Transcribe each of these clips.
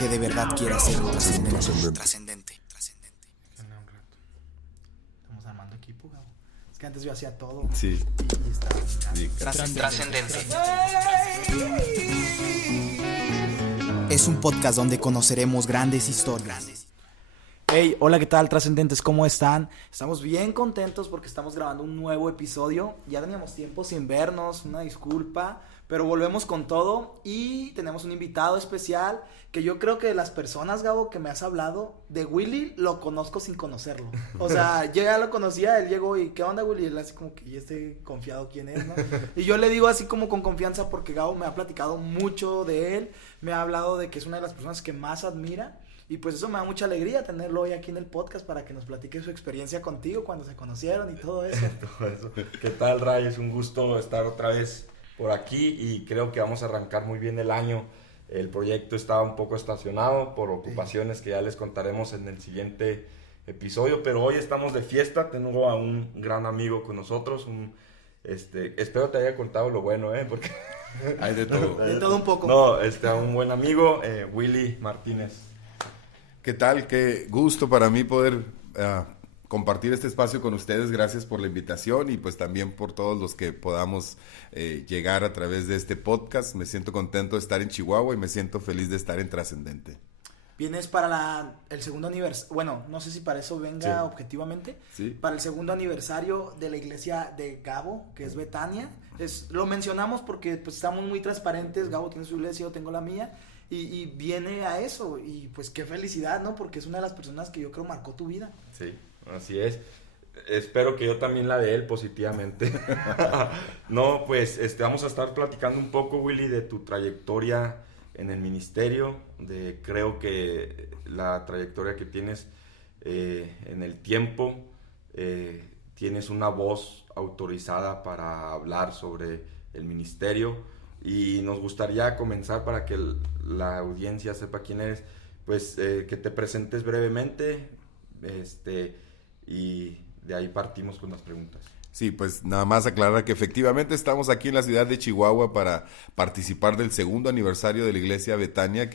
que de verdad quiera ser un trascendente. Un rato. Estamos armando equipo, Gabo. Es que antes yo hacía todo. Sí. Y estaba Sí. Trascendente. Es un podcast donde conoceremos grandes historias. Hey, hola, ¿qué tal, trascendentes? ¿Cómo están? Estamos bien contentos porque estamos grabando un nuevo episodio. Ya teníamos tiempo sin vernos, una disculpa, pero volvemos con todo y tenemos un invitado especial que yo creo que de las personas, Gabo, que me has hablado, de Willy lo conozco sin conocerlo. O sea, yo ya lo conocía, él llegó y ¿qué onda, Willy? Y él así como que, ¿y este confiado quién es, no? Y yo le digo así como con confianza porque Gabo me ha platicado mucho de él, me ha hablado de que es una de las personas que más admira. Y pues eso me da mucha alegría tenerlo hoy aquí en el podcast para que nos platique su experiencia contigo cuando se conocieron y todo eso. ¿Qué tal, Ray? Es un gusto estar otra vez por aquí y creo que vamos a arrancar muy bien el año. El proyecto estaba un poco estacionado por ocupaciones que ya les contaremos en el siguiente episodio, pero hoy estamos de fiesta. Tengo a un gran amigo con nosotros, espero te haya contado lo bueno, porque Hay de todo. De todo un poco. no, a un buen amigo, Willy Martínez. ¿Qué tal? Qué gusto para mí poder compartir este espacio con ustedes. Gracias por la invitación y pues también por todos los que podamos llegar a través de este podcast. Me siento contento de estar en Chihuahua y me siento feliz de estar en Trascendente. Vienes para el segundo aniversario, bueno, no sé si para eso venga Sí. objetivamente, Sí. para el segundo aniversario de la iglesia de Gabo, que es Betania. Lo mencionamos porque pues estamos muy transparentes, Gabo tiene su iglesia, yo tengo la mía. Y viene a eso, y pues qué felicidad, ¿no? Porque es una de las personas que yo creo marcó tu vida. Sí, así es. Espero que yo también la de él positivamente. No, pues vamos a estar platicando un poco, Willy, de tu trayectoria en el ministerio, creo que la trayectoria que tienes en el tiempo, tienes una voz autorizada para hablar sobre el ministerio y nos gustaría comenzar para que la audiencia sepa quién eres, pues que te presentes brevemente y de ahí partimos con las preguntas. Sí, pues nada más aclarar que efectivamente estamos aquí en la ciudad de Chihuahua para participar del segundo aniversario de la iglesia Betania,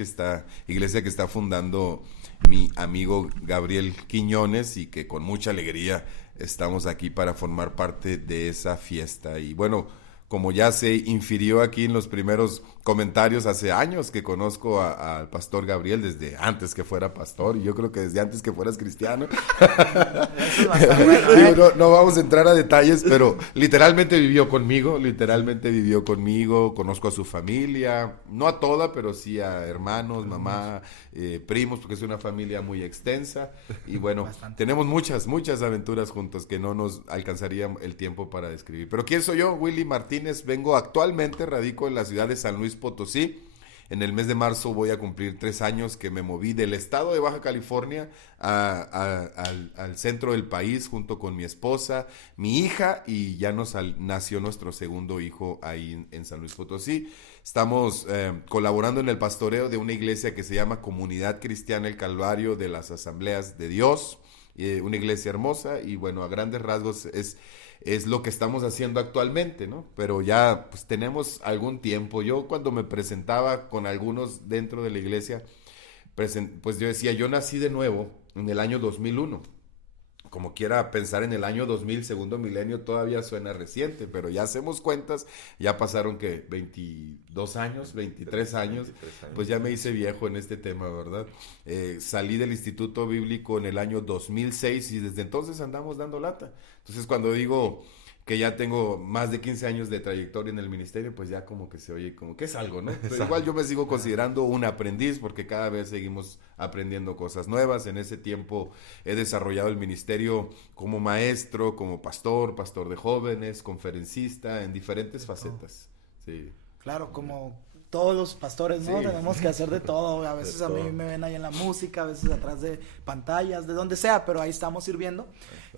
iglesia que está fundando mi amigo Gabriel Quiñones y que con mucha alegría estamos aquí para formar parte de esa fiesta. Y bueno, como ya se infirió aquí en los primeros comentarios, hace años que conozco al pastor Gabriel, desde antes que fuera pastor, y yo creo que desde antes que fueras cristiano. Eso es bastante bueno, Digo, no vamos a entrar a detalles, pero literalmente vivió conmigo, conozco a su familia, no a toda, pero sí a hermanos, mamá, primos, porque es una familia muy extensa, y bueno, Bastante. tenemos muchas aventuras juntos que no nos alcanzaría el tiempo para describir. Pero ¿quién soy yo? Willy Martínez, radico en la ciudad de San Luis Potosí. En el mes de marzo voy a cumplir 3 años que me moví del estado de Baja California al centro del país junto con mi esposa, mi hija, y ya nació nuestro segundo hijo ahí en San Luis Potosí. Estamos colaborando en el pastoreo de una iglesia que se llama Comunidad Cristiana El Calvario de las Asambleas de Dios, una iglesia hermosa, y bueno, a grandes rasgos es lo que estamos haciendo actualmente, ¿no? Pero ya pues tenemos algún tiempo. Yo cuando me presentaba con algunos dentro de la iglesia, pues yo decía, yo nací de nuevo en el año 2001. Como quiera pensar en el año 2000, segundo milenio, todavía suena reciente, pero ya hacemos cuentas, ya pasaron que 22 años, 23 años, pues ya me hice viejo en este tema, ¿verdad? Salí del Instituto Bíblico en el año 2006 y desde entonces andamos dando lata. Entonces cuando digo que ya tengo más de 15 años de trayectoria en el ministerio, pues ya como que se oye como que es algo, ¿no? Pero igual yo me sigo considerando un aprendiz porque cada vez seguimos aprendiendo cosas nuevas. En ese tiempo he desarrollado el ministerio como maestro, como pastor de jóvenes, conferencista, en diferentes facetas. Sí. Claro, como todos los pastores, ¿no? Sí. Tenemos que hacer de todo. A veces a mí todo. me ven ahí en la música, a veces atrás de pantallas, de donde sea, pero ahí estamos sirviendo.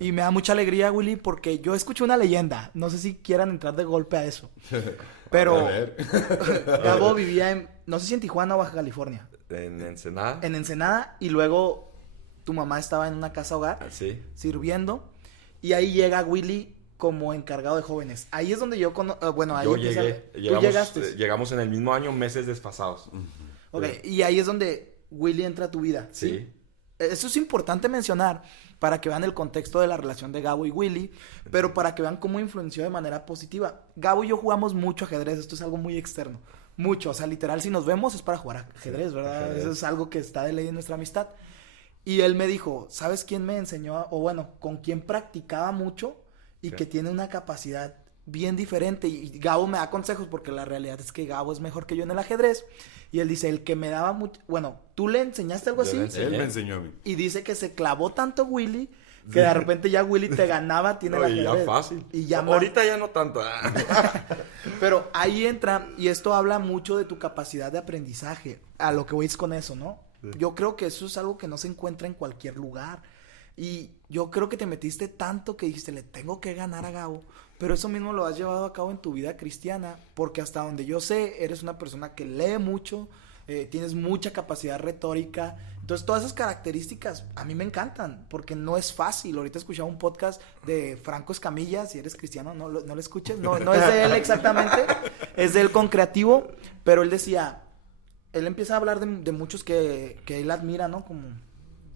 Y me da mucha alegría, Willy, porque yo escuché una leyenda. No sé si quieran entrar de golpe a eso. Pero A ver. Gabo vivía no sé si en Tijuana o Baja California. En Ensenada. En Ensenada, y luego tu mamá estaba en una casa hogar Sí. sirviendo. Y ahí llega Willy como encargado de jóvenes. Ahí es donde yo bueno, ahí Yo empieza- llegué. Tú llegaste. Llegamos en el mismo año, meses desfasados. Ok, y ahí es donde Willy entra a tu vida, ¿sí? Sí. Eso es importante mencionar para que vean el contexto de la relación de Gabo y Willy, pero para que vean cómo influenció de manera positiva. Gabo y yo jugamos mucho ajedrez, esto es algo muy externo, mucho, o sea, literal, si nos vemos es para jugar ajedrez, ¿verdad? Ajedrez. Eso es algo que está de ley en nuestra amistad. Y él me dijo, ¿sabes quién me enseñó? O bueno, con quién practicaba mucho y que tiene una capacidad bien diferente. Y Gabo me da consejos porque la realidad es que Gabo es mejor que yo en el ajedrez. Y él dice, el que me daba mucho... Bueno, ¿tú le enseñaste algo Yo así? le enseñé. Él me enseñó a mí. Y dice que se clavó tanto Willy que de repente ya Willy te ganaba, tiene No, el y ajedrez. ya fácil. Y ya más. Ahorita ya no tanto. Pero ahí entra, y esto habla mucho de tu capacidad de aprendizaje. A lo que voy es con eso, ¿no? Sí. Yo creo que eso es algo que no se encuentra en cualquier lugar. Y yo creo que te metiste tanto que dijiste, le tengo que ganar a Gabo. Pero eso mismo lo has llevado a cabo en tu vida cristiana. Porque hasta donde yo sé, eres una persona que lee mucho, tienes mucha capacidad retórica. Entonces, todas esas características a mí me encantan, porque no es fácil. Ahorita escuchaba un podcast de Franco Escamilla, si eres cristiano, no lo escuches. No es de él exactamente, es de él con Creativo, pero él decía, él empieza a hablar de muchos que él admira, ¿no? Como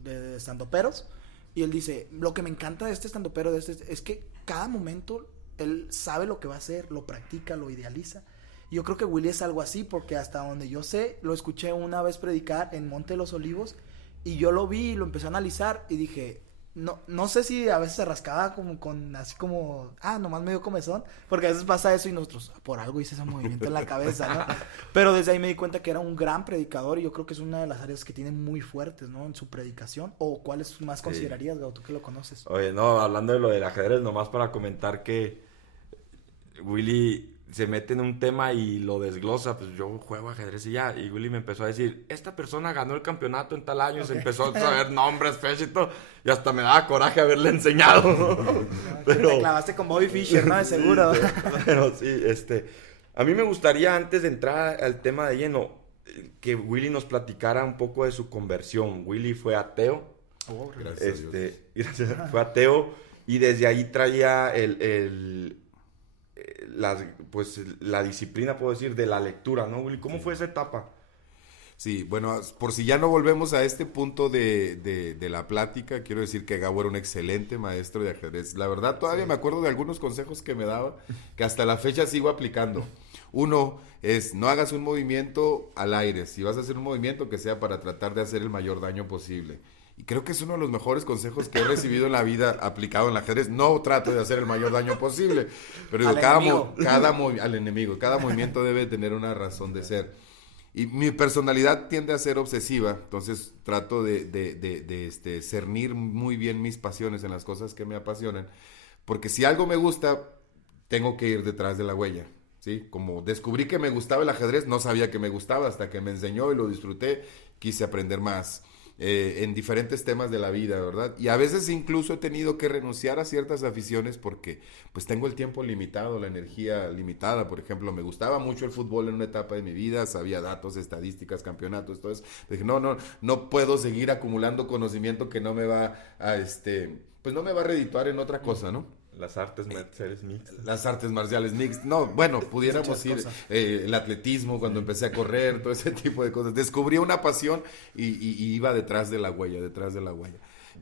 de estandoperos, y él dice, lo que me encanta de este estandopero es que cada momento él sabe lo que va a hacer, lo practica, lo idealiza. Y yo creo que Willy es algo así, porque hasta donde yo sé, lo escuché una vez predicar en Monte de los Olivos, y yo lo vi y lo empecé a analizar, y dije, no sé si a veces se rascaba como con, así como, nomás medio comezón, porque a veces pasa eso y nosotros, por algo hice ese movimiento en la cabeza, ¿no? Pero desde ahí me di cuenta que era un gran predicador, y yo creo que es una de las áreas que tiene muy fuertes, ¿no? En su predicación, o ¿cuáles más considerarías, Gabo, tú que lo conoces? Oye, no, hablando de lo del ajedrez, nomás para comentar que Willy se mete en un tema y lo desglosa, pues yo juego ajedrez y ya, y Willy me empezó a decir, esta persona ganó el campeonato en tal año, se empezó a saber nombres, fechas y todo, y hasta me daba coraje haberle enseñado. Te clavaste con Bobby Fischer, ¿no? De seguro. Pero sí, a mí me gustaría, antes de entrar al tema de lleno, que Willy nos platicara un poco de su conversión. Willy fue ateo. Gracias a Dios. Gracias, fue ateo, y desde ahí traía la disciplina, puedo decir, de la lectura, ¿no, Willy? ¿Cómo fue esa etapa? Sí, bueno, por si ya no volvemos a este punto de la plática, quiero decir que Gabo era un excelente maestro de ajedrez. La verdad, todavía me acuerdo de algunos consejos que me daba, que hasta la fecha sigo aplicando. Uno es, no hagas un movimiento al aire. Si vas a hacer un movimiento, que sea para tratar de hacer el mayor daño posible. Y creo que es uno de los mejores consejos que he recibido en la vida aplicado en el ajedrez. No trato de hacer el mayor daño posible, pero digo, al enemigo, cada movimiento debe tener una razón de ser. Y mi personalidad tiende a ser obsesiva, entonces trato de cernir muy bien mis pasiones en las cosas que me apasionan, porque si algo me gusta, tengo que ir detrás de la huella, ¿sí? Como descubrí que me gustaba el ajedrez, no sabía que me gustaba hasta que me enseñó y lo disfruté, quise aprender más. En diferentes temas de la vida, ¿verdad? Y a veces incluso he tenido que renunciar a ciertas aficiones porque pues tengo el tiempo limitado, la energía limitada. Por ejemplo, me gustaba mucho el fútbol en una etapa de mi vida, sabía datos, estadísticas, campeonatos, todo eso. Dije, no puedo seguir acumulando conocimiento que no me va a, pues no me va a redituar en otra cosa, ¿no? Las artes marciales mixtas. Las artes marciales mixtas. No, bueno, pudiéramos ir. El atletismo, cuando empecé a correr, todo ese tipo de cosas. Descubrí una pasión y iba detrás de la huella.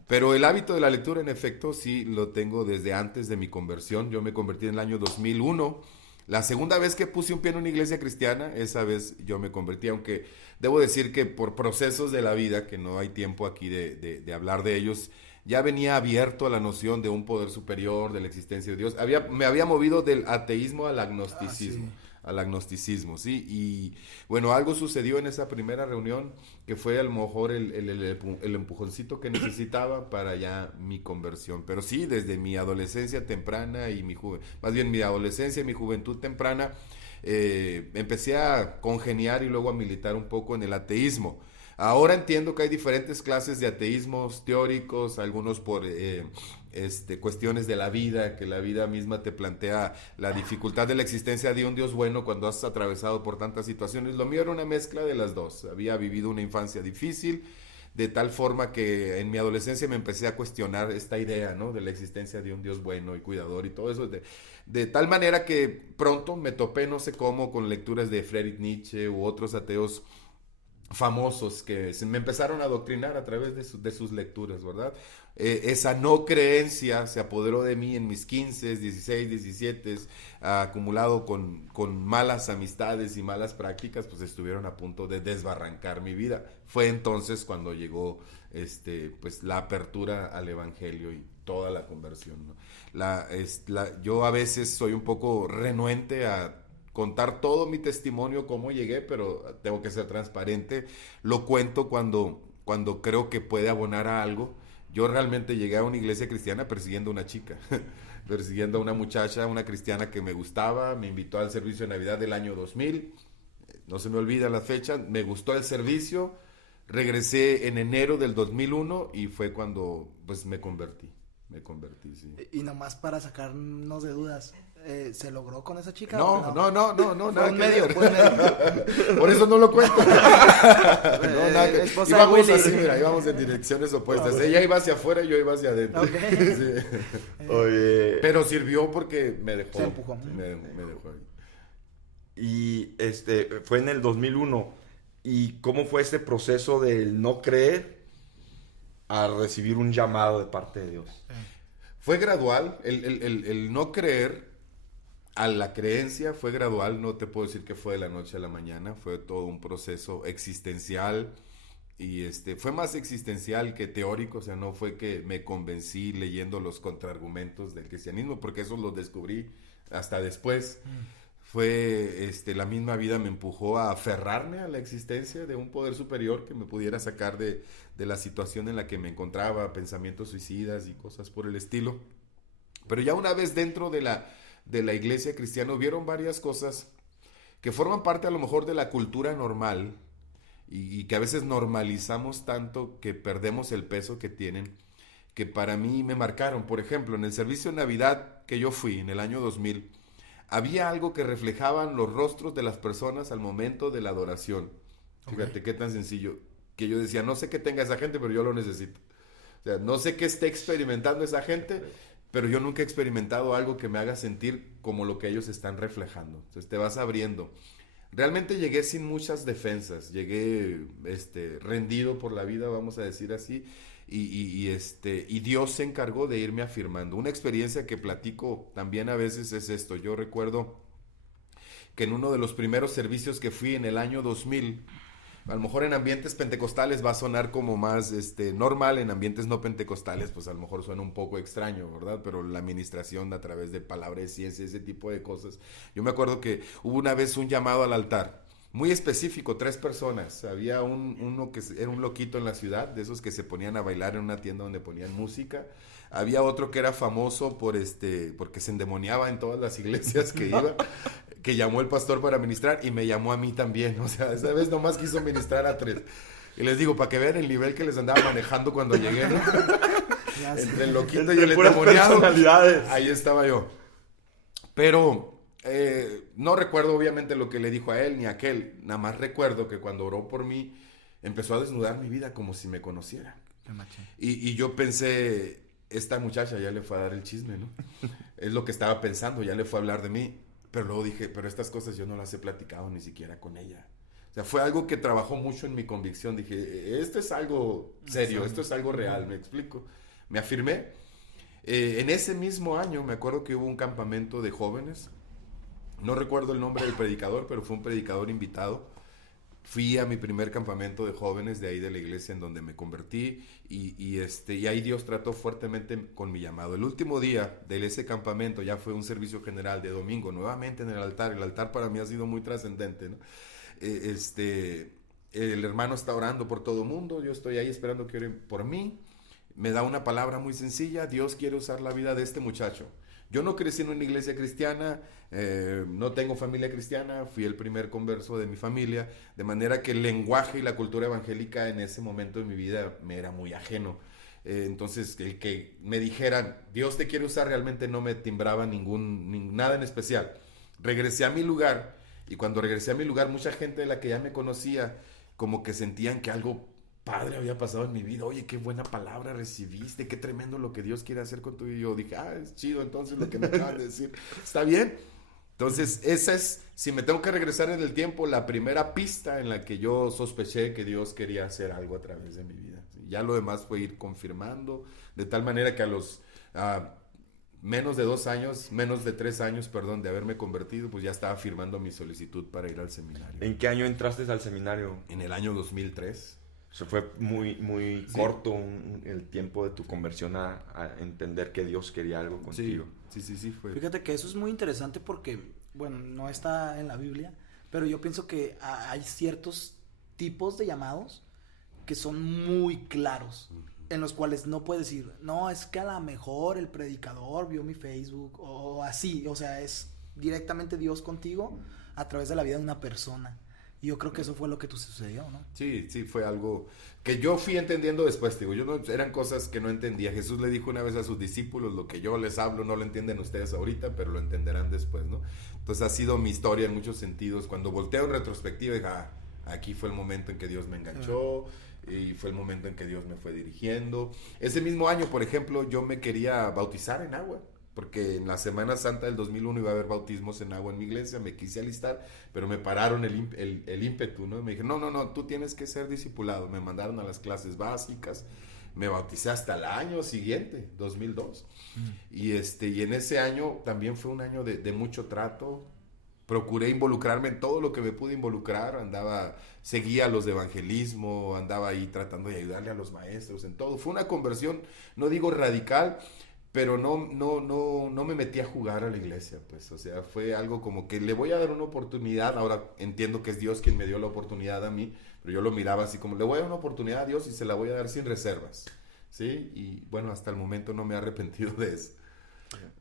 Pero el hábito de la lectura, en efecto, sí lo tengo desde antes de mi conversión. Yo me convertí en el año 2001. La segunda vez que puse un pie en una iglesia cristiana, esa vez yo me convertí, aunque debo decir que por procesos de la vida, que no hay tiempo aquí de hablar de ellos, ya venía abierto a la noción de un poder superior, de la existencia de Dios. Me había movido del ateísmo al agnosticismo. Al agnosticismo, ¿sí? Y bueno, algo sucedió en esa primera reunión que fue a lo mejor el empujoncito que necesitaba para ya mi conversión. Pero sí, desde mi adolescencia temprana y mi adolescencia y mi juventud temprana, empecé a congeniar y luego a militar un poco en el ateísmo. Ahora entiendo que hay diferentes clases de ateísmos teóricos, algunos por cuestiones de la vida, que la vida misma te plantea la dificultad de la existencia de un Dios bueno cuando has atravesado por tantas situaciones. Lo mío era una mezcla de las dos. Había vivido una infancia difícil, de tal forma que en mi adolescencia me empecé a cuestionar esta idea, ¿no? De la existencia de un Dios bueno y cuidador y todo eso. De tal manera que pronto me topé, no sé cómo, con lecturas de Friedrich Nietzsche u otros ateos famosos que me empezaron a adoctrinar a través de sus lecturas, ¿verdad? Esa no creencia se apoderó de mí en mis 15, 16, 17, acumulado con malas amistades y malas prácticas, pues estuvieron a punto de desbarrancar mi vida. Fue entonces cuando llegó pues la apertura al evangelio y toda la conversión, ¿no? Yo a veces soy un poco renuente a contar todo mi testimonio, cómo llegué, pero tengo que ser transparente. Lo cuento cuando creo que puede abonar a algo. Yo realmente llegué a una iglesia cristiana persiguiendo a una chica, persiguiendo a una muchacha, una cristiana que me gustaba, me invitó al servicio de Navidad del año 2000, no se me olvida la fecha, me gustó el servicio, regresé en enero del 2001 y fue cuando pues me convertí, sí. Y nomás para sacarnos de dudas, ¿se logró con esa chica? No, Fue un medio. Por eso no lo cuento. Nada que... Esposa Íbamos de Willy. así, mira, íbamos en direcciones opuestas. Ella iba hacia afuera y yo iba hacia adentro. Okay. Sí. Oye, Pero sirvió porque me dejó. Se empujó. Me dejó ahí. y fue en el 2001. ¿Y cómo fue este proceso del no creer a recibir un llamado de parte de Dios? Fue gradual, el no creer a la creencia fue gradual, no te puedo decir que fue de la noche a la mañana, fue todo un proceso existencial y fue más existencial que teórico, o sea, no fue que me convencí leyendo los contraargumentos del cristianismo, porque eso lo descubrí hasta después. Fue la misma vida me empujó a aferrarme a la existencia de un poder superior que me pudiera sacar de la situación en la que me encontraba, pensamientos suicidas y cosas por el estilo. Pero ya una vez dentro de la iglesia cristiana hubieron varias cosas que forman parte a lo mejor de la cultura normal y que a veces normalizamos tanto que perdemos el peso que tienen, que para mí me marcaron. Por ejemplo, en el servicio de Navidad que yo fui en el año 2000, había algo que reflejaban los rostros de las personas al momento de la adoración. Fíjate qué tan sencillo, que yo decía, no sé qué tenga esa gente, pero yo lo necesito. O sea, no sé qué esté experimentando esa gente, pero yo nunca he experimentado algo que me haga sentir como lo que ellos están reflejando. Entonces te vas abriendo. Realmente llegué sin muchas defensas, llegué rendido por la vida, vamos a decir así, y Dios se encargó de irme afirmando. Una experiencia que platico también a veces es esto. Yo recuerdo que en uno de los primeros servicios que fui en el año 2000, a lo mejor en ambientes pentecostales va a sonar como más normal, en ambientes no pentecostales pues a lo mejor suena un poco extraño, ¿verdad? Pero la administración a través de palabra de ciencia, ese tipo de cosas. Yo me acuerdo que hubo una vez un llamado al altar, muy específico, 3 personas. Había uno que era un loquito en la ciudad, de esos que se ponían a bailar en una tienda donde ponían música. Había otro que era famoso porque se endemoniaba en todas las iglesias que iba, que llamó el pastor para ministrar y me llamó a mí también. O sea, esa vez nomás quiso ministrar a 3. Y les digo, para que vean el nivel que les andaba manejando cuando llegué, ¿no? Entre el loquito y el endemoniado. Ahí estaba yo. Pero no recuerdo obviamente lo que le dijo a él ni a aquel. Nada más recuerdo que cuando oró por mí, empezó a desnudar mi vida como si me conociera. Y yo pensé, esta muchacha ya le fue a dar el chisme, ¿no? Es lo que estaba pensando, ya le fue a hablar de mí. Pero luego dije, pero estas cosas yo no las he platicado ni siquiera con ella. O sea, fue algo que trabajó mucho en mi convicción. Dije, esto es algo serio, esto es algo real, ¿me explico? Me afirmé. En ese mismo año me acuerdo que hubo un campamento de jóvenes. No recuerdo el nombre del predicador, pero fue un predicador invitado. Fui a mi primer campamento de jóvenes de ahí de la iglesia en donde me convertí y ahí Dios trató fuertemente con mi llamado. El último día de ese campamento ya fue un servicio general de domingo, nuevamente en el altar. El altar para mí ha sido muy trascendente, ¿no? El hermano está orando por todo el mundo, yo estoy ahí esperando que oren por mí. Me da una palabra muy sencilla: Dios quiere usar la vida de este muchacho. Yo no crecí en una iglesia cristiana, no tengo familia cristiana, fui el primer converso de mi familia, de manera que el lenguaje y la cultura evangélica en ese momento de mi vida me era muy ajeno. Entonces, el que me dijeran, Dios te quiere usar, realmente no me timbraba nada en especial. Regresé a mi lugar, y cuando regresé a mi lugar, mucha gente de la que ya me conocía, como que sentían que algo padre había pasado en mi vida. Oye, qué buena palabra recibiste, qué tremendo lo que Dios quiere hacer con tu vida. Y yo dije, es chido entonces lo que me acaban de decir. Está bien. Entonces, esa es, si me tengo que regresar en el tiempo, la primera pista en la que yo sospeché que Dios quería hacer algo a través de mi vida. Ya lo demás fue ir confirmando, de tal manera que a los menos de 3 años, perdón, de haberme convertido, pues ya estaba firmando mi solicitud para ir al seminario. ¿En qué año entraste al seminario? En el año 2003. Se fue muy Sí. corto el tiempo de tu conversión a entender que Dios quería algo contigo. Sí, fue. Fíjate que eso es muy interesante porque, bueno, no está en la Biblia, pero yo pienso que hay ciertos tipos de llamados que son muy claros, en los cuales no puedes decir, no, es que a lo mejor el predicador vio mi Facebook o así, o sea, es directamente Dios contigo a través de la vida de una persona. Y yo creo que eso fue lo que te sucedió, ¿no? Sí, fue algo que yo fui entendiendo después, digo, eran cosas que no entendía. Jesús le dijo una vez a sus discípulos, lo que yo les hablo no lo entienden ustedes ahorita, pero lo entenderán después, ¿no? Entonces ha sido mi historia en muchos sentidos. Cuando volteo en retrospectiva, dije, aquí fue el momento en que Dios me enganchó, y fue el momento en que Dios me fue dirigiendo. Ese mismo año, por ejemplo, yo me quería bautizar en agua, porque en la Semana Santa del 2001 iba a haber bautismos en agua en mi iglesia, me quise alistar, pero me pararon el ímpetu, ¿no? Me dijeron, no, tú tienes que ser discipulado. Me mandaron a las clases básicas, me bauticé hasta el año siguiente, 2002. Y en ese año también fue un año de mucho trato. Procuré involucrarme en todo lo que me pude involucrar, seguía los de evangelismo, andaba ahí tratando de ayudarle a los maestros en todo. Fue una conversión, no digo radical, pero no me metí a jugar a la iglesia, pues, o sea, fue algo como que le voy a dar una oportunidad. Ahora entiendo que es Dios quien me dio la oportunidad a mí, pero yo lo miraba así como, le voy a dar una oportunidad a Dios y se la voy a dar sin reservas, ¿sí? Y bueno, hasta el momento no me he arrepentido de eso.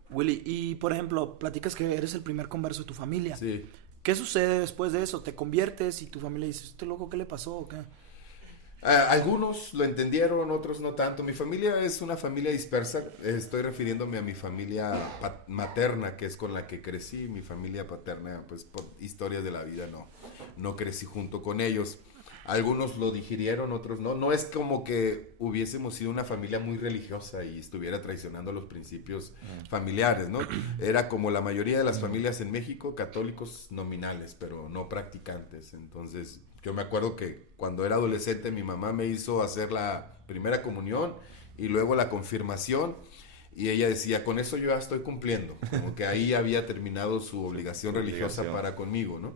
Willy, y por ejemplo, platicas que eres el primer converso de tu familia. Sí. ¿Qué sucede después de eso? ¿Te conviertes y tu familia dice, este loco, qué le pasó o qué? Algunos lo entendieron, otros no tanto. Mi familia es una familia dispersa. Estoy refiriéndome a mi familia materna, que es con la que crecí. Mi familia paterna, pues por historias de la vida no crecí junto con ellos. Algunos lo digirieron, otros no. No es como que hubiésemos sido una familia muy religiosa y estuviera traicionando los principios familiares, ¿no? Era como la mayoría de las familias en México, católicos nominales, pero no practicantes. Entonces, yo me acuerdo que cuando era adolescente mi mamá me hizo hacer la primera comunión y luego la confirmación. Y ella decía, con eso yo ya estoy cumpliendo. Como que ahí había terminado su obligación religiosa para conmigo, ¿no?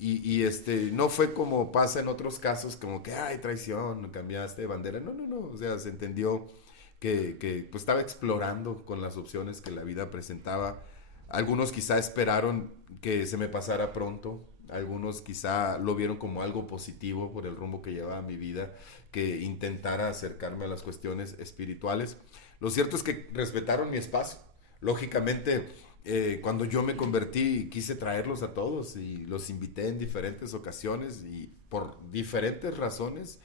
Y no fue como pasa en otros casos, como que, ay, traición, cambiaste de bandera. No, o sea, se entendió que pues estaba explorando con las opciones que la vida presentaba. Algunos quizá esperaron que se me pasara pronto, algunos quizá lo vieron como algo positivo por el rumbo que llevaba mi vida, que intentara acercarme a las cuestiones espirituales. Lo cierto es que respetaron mi espacio. Lógicamente, cuando yo me convertí, quise traerlos a todos y los invité en diferentes ocasiones y por diferentes razones,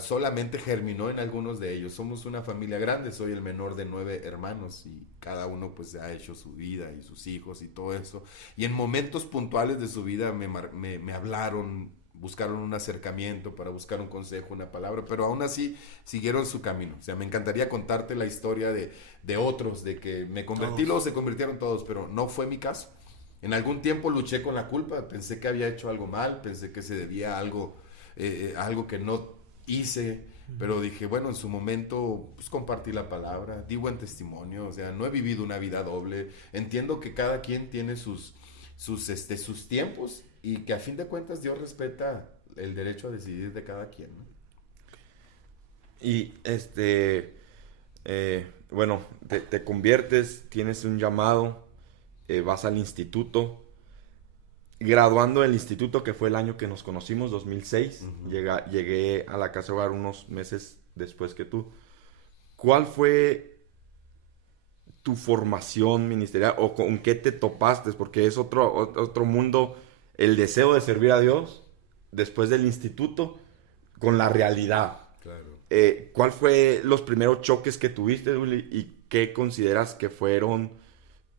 solamente germinó en algunos de ellos. Somos una familia grande, soy el menor de 9 hermanos y cada uno pues ha hecho su vida y sus hijos y todo eso. Y en momentos puntuales de su vida me hablaron, buscaron un acercamiento para buscar un consejo, una palabra, pero aún así siguieron su camino. O sea, me encantaría contarte la historia de otros, de que me convertí, luego se convirtieron todos, pero no fue mi caso. En algún tiempo luché con la culpa, pensé que había hecho algo mal, pensé que se debía a algo que no hice, pero dije, bueno, en su momento pues compartí la palabra, di buen testimonio, o sea, no he vivido una vida doble, entiendo que cada quien tiene sus tiempos y que a fin de cuentas Dios respeta el derecho a decidir de cada quien, ¿no? Y bueno, te conviertes, tienes un llamado, vas al instituto, graduando del instituto, que fue el año que nos conocimos, 2006, llegué a la casa hogar unos meses después que tú. ¿Cuál fue tu formación ministerial o con qué te topaste? Porque es otro mundo, el deseo de servir a Dios después del instituto con la realidad. Claro. ¿Cuál fue los primeros choques que tuviste, Willy, y qué consideras que fueron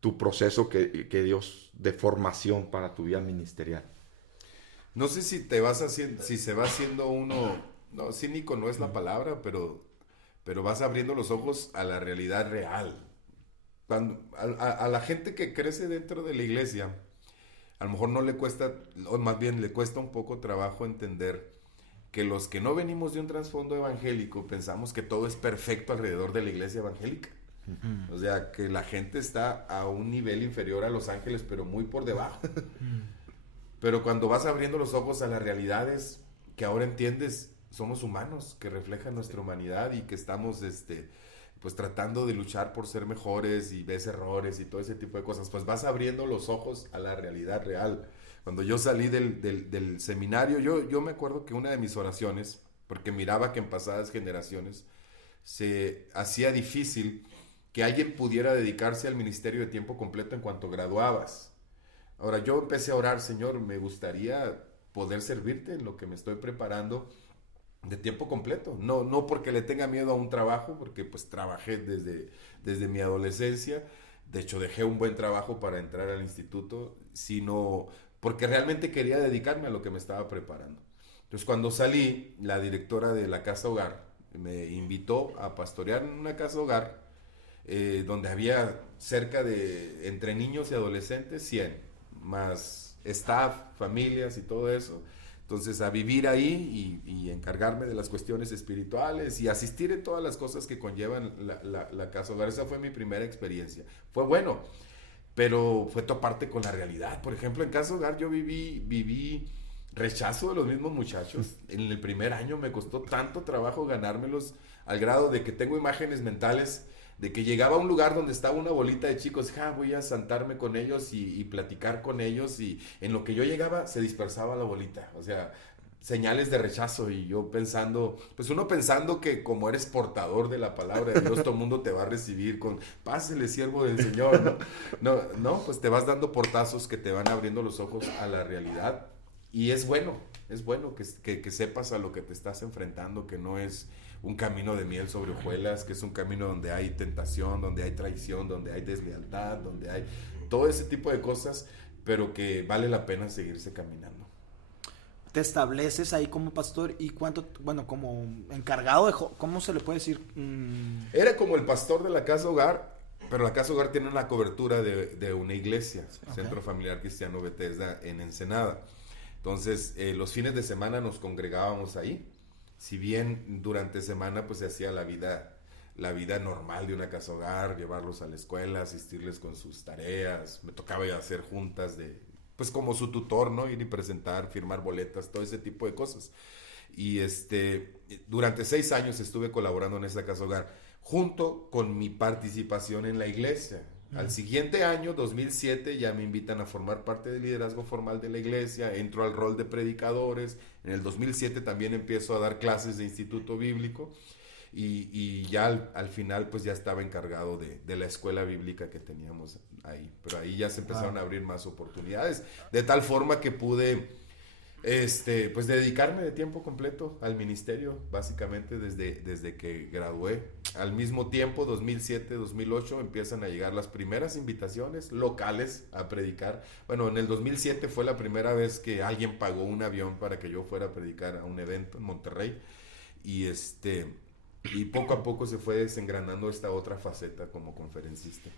tu proceso que Dios de formación para tu vida ministerial? No sé si se va haciendo uno, no, cínico no es la palabra, pero vas abriendo los ojos a la realidad real. a la gente que crece dentro de la iglesia, a lo mejor no le cuesta, o más bien le cuesta un poco trabajo entender que los que no venimos de un trasfondo evangélico pensamos que todo es perfecto alrededor de la iglesia evangélica. O sea, que la gente está a un nivel inferior a los ángeles, pero muy por debajo. Pero cuando vas abriendo los ojos a las realidades que ahora entiendes, somos humanos, que reflejan nuestra humanidad y que estamos pues tratando de luchar por ser mejores y ves errores y todo ese tipo de cosas, pues vas abriendo los ojos a la realidad real. Cuando yo salí del seminario, yo me acuerdo que una de mis oraciones, porque miraba que en pasadas generaciones se hacía difícil que alguien pudiera dedicarse al ministerio de tiempo completo en cuanto graduabas. Ahora yo empecé a orar, Señor, me gustaría poder servirte en lo que me estoy preparando de tiempo completo, no porque le tenga miedo a un trabajo, porque pues trabajé desde mi adolescencia, de hecho dejé un buen trabajo para entrar al instituto, sino porque realmente quería dedicarme a lo que me estaba preparando. Entonces cuando salí, la directora de la casa hogar me invitó a pastorear en una casa hogar donde había cerca de, entre niños y adolescentes, 100, más staff, familias y todo eso. Entonces, a vivir ahí y encargarme de las cuestiones espirituales y asistir en todas las cosas que conllevan la casa hogar. Esa fue mi primera experiencia. Fue bueno, pero fue toparte con la realidad. Por ejemplo, en casa hogar yo viví rechazo de los mismos muchachos. En el primer año me costó tanto trabajo ganármelos, al grado de que tengo imágenes mentales de que llegaba a un lugar donde estaba una bolita de chicos, voy a sentarme con ellos y platicar con ellos, y en lo que yo llegaba se dispersaba la bolita, o sea, señales de rechazo, y yo pensando, pues uno pensando que como eres portador de la palabra de Dios, todo el mundo te va a recibir con, pásele siervo del Señor, no, pues te vas dando portazos que te van abriendo los ojos a la realidad, y es bueno que sepas a lo que te estás enfrentando, que no es un camino de miel sobre hojuelas, que es un camino donde hay tentación, donde hay traición, donde hay deslealtad, donde hay todo ese tipo de cosas, pero que vale la pena seguirse caminando. Te estableces ahí como pastor y como encargado de, ¿cómo se le puede decir? Era como el pastor de la casa hogar, pero la casa hogar tiene una cobertura de una iglesia, okay. Centro Familiar Cristiano Bethesda en Ensenada. Entonces, los fines de semana nos congregábamos ahí. Si bien durante semana pues se hacía la vida normal de una casa hogar, llevarlos a la escuela, asistirles con sus tareas, me tocaba ya hacer juntas pues como su tutor, ¿no? Ir y presentar, firmar boletas, todo ese tipo de cosas. Y durante 6 años estuve colaborando en esa casa hogar, junto con mi participación en la iglesia. Al siguiente año, 2007, ya me invitan a formar parte del liderazgo formal de la iglesia, entro al rol de predicadores. En el 2007 también empiezo a dar clases de instituto bíblico y ya al final pues ya estaba encargado de la escuela bíblica que teníamos ahí. Pero ahí ya se empezaron a abrir más oportunidades, de tal forma que pude pues dedicarme de tiempo completo al ministerio, básicamente desde que gradué. Al mismo tiempo, 2007, 2008, empiezan a llegar las primeras invitaciones locales a predicar. Bueno, en el 2007 fue la primera vez que alguien pagó un avión para que yo fuera a predicar a un evento en Monterrey, y poco a poco se fue desengranando esta otra faceta como conferencista.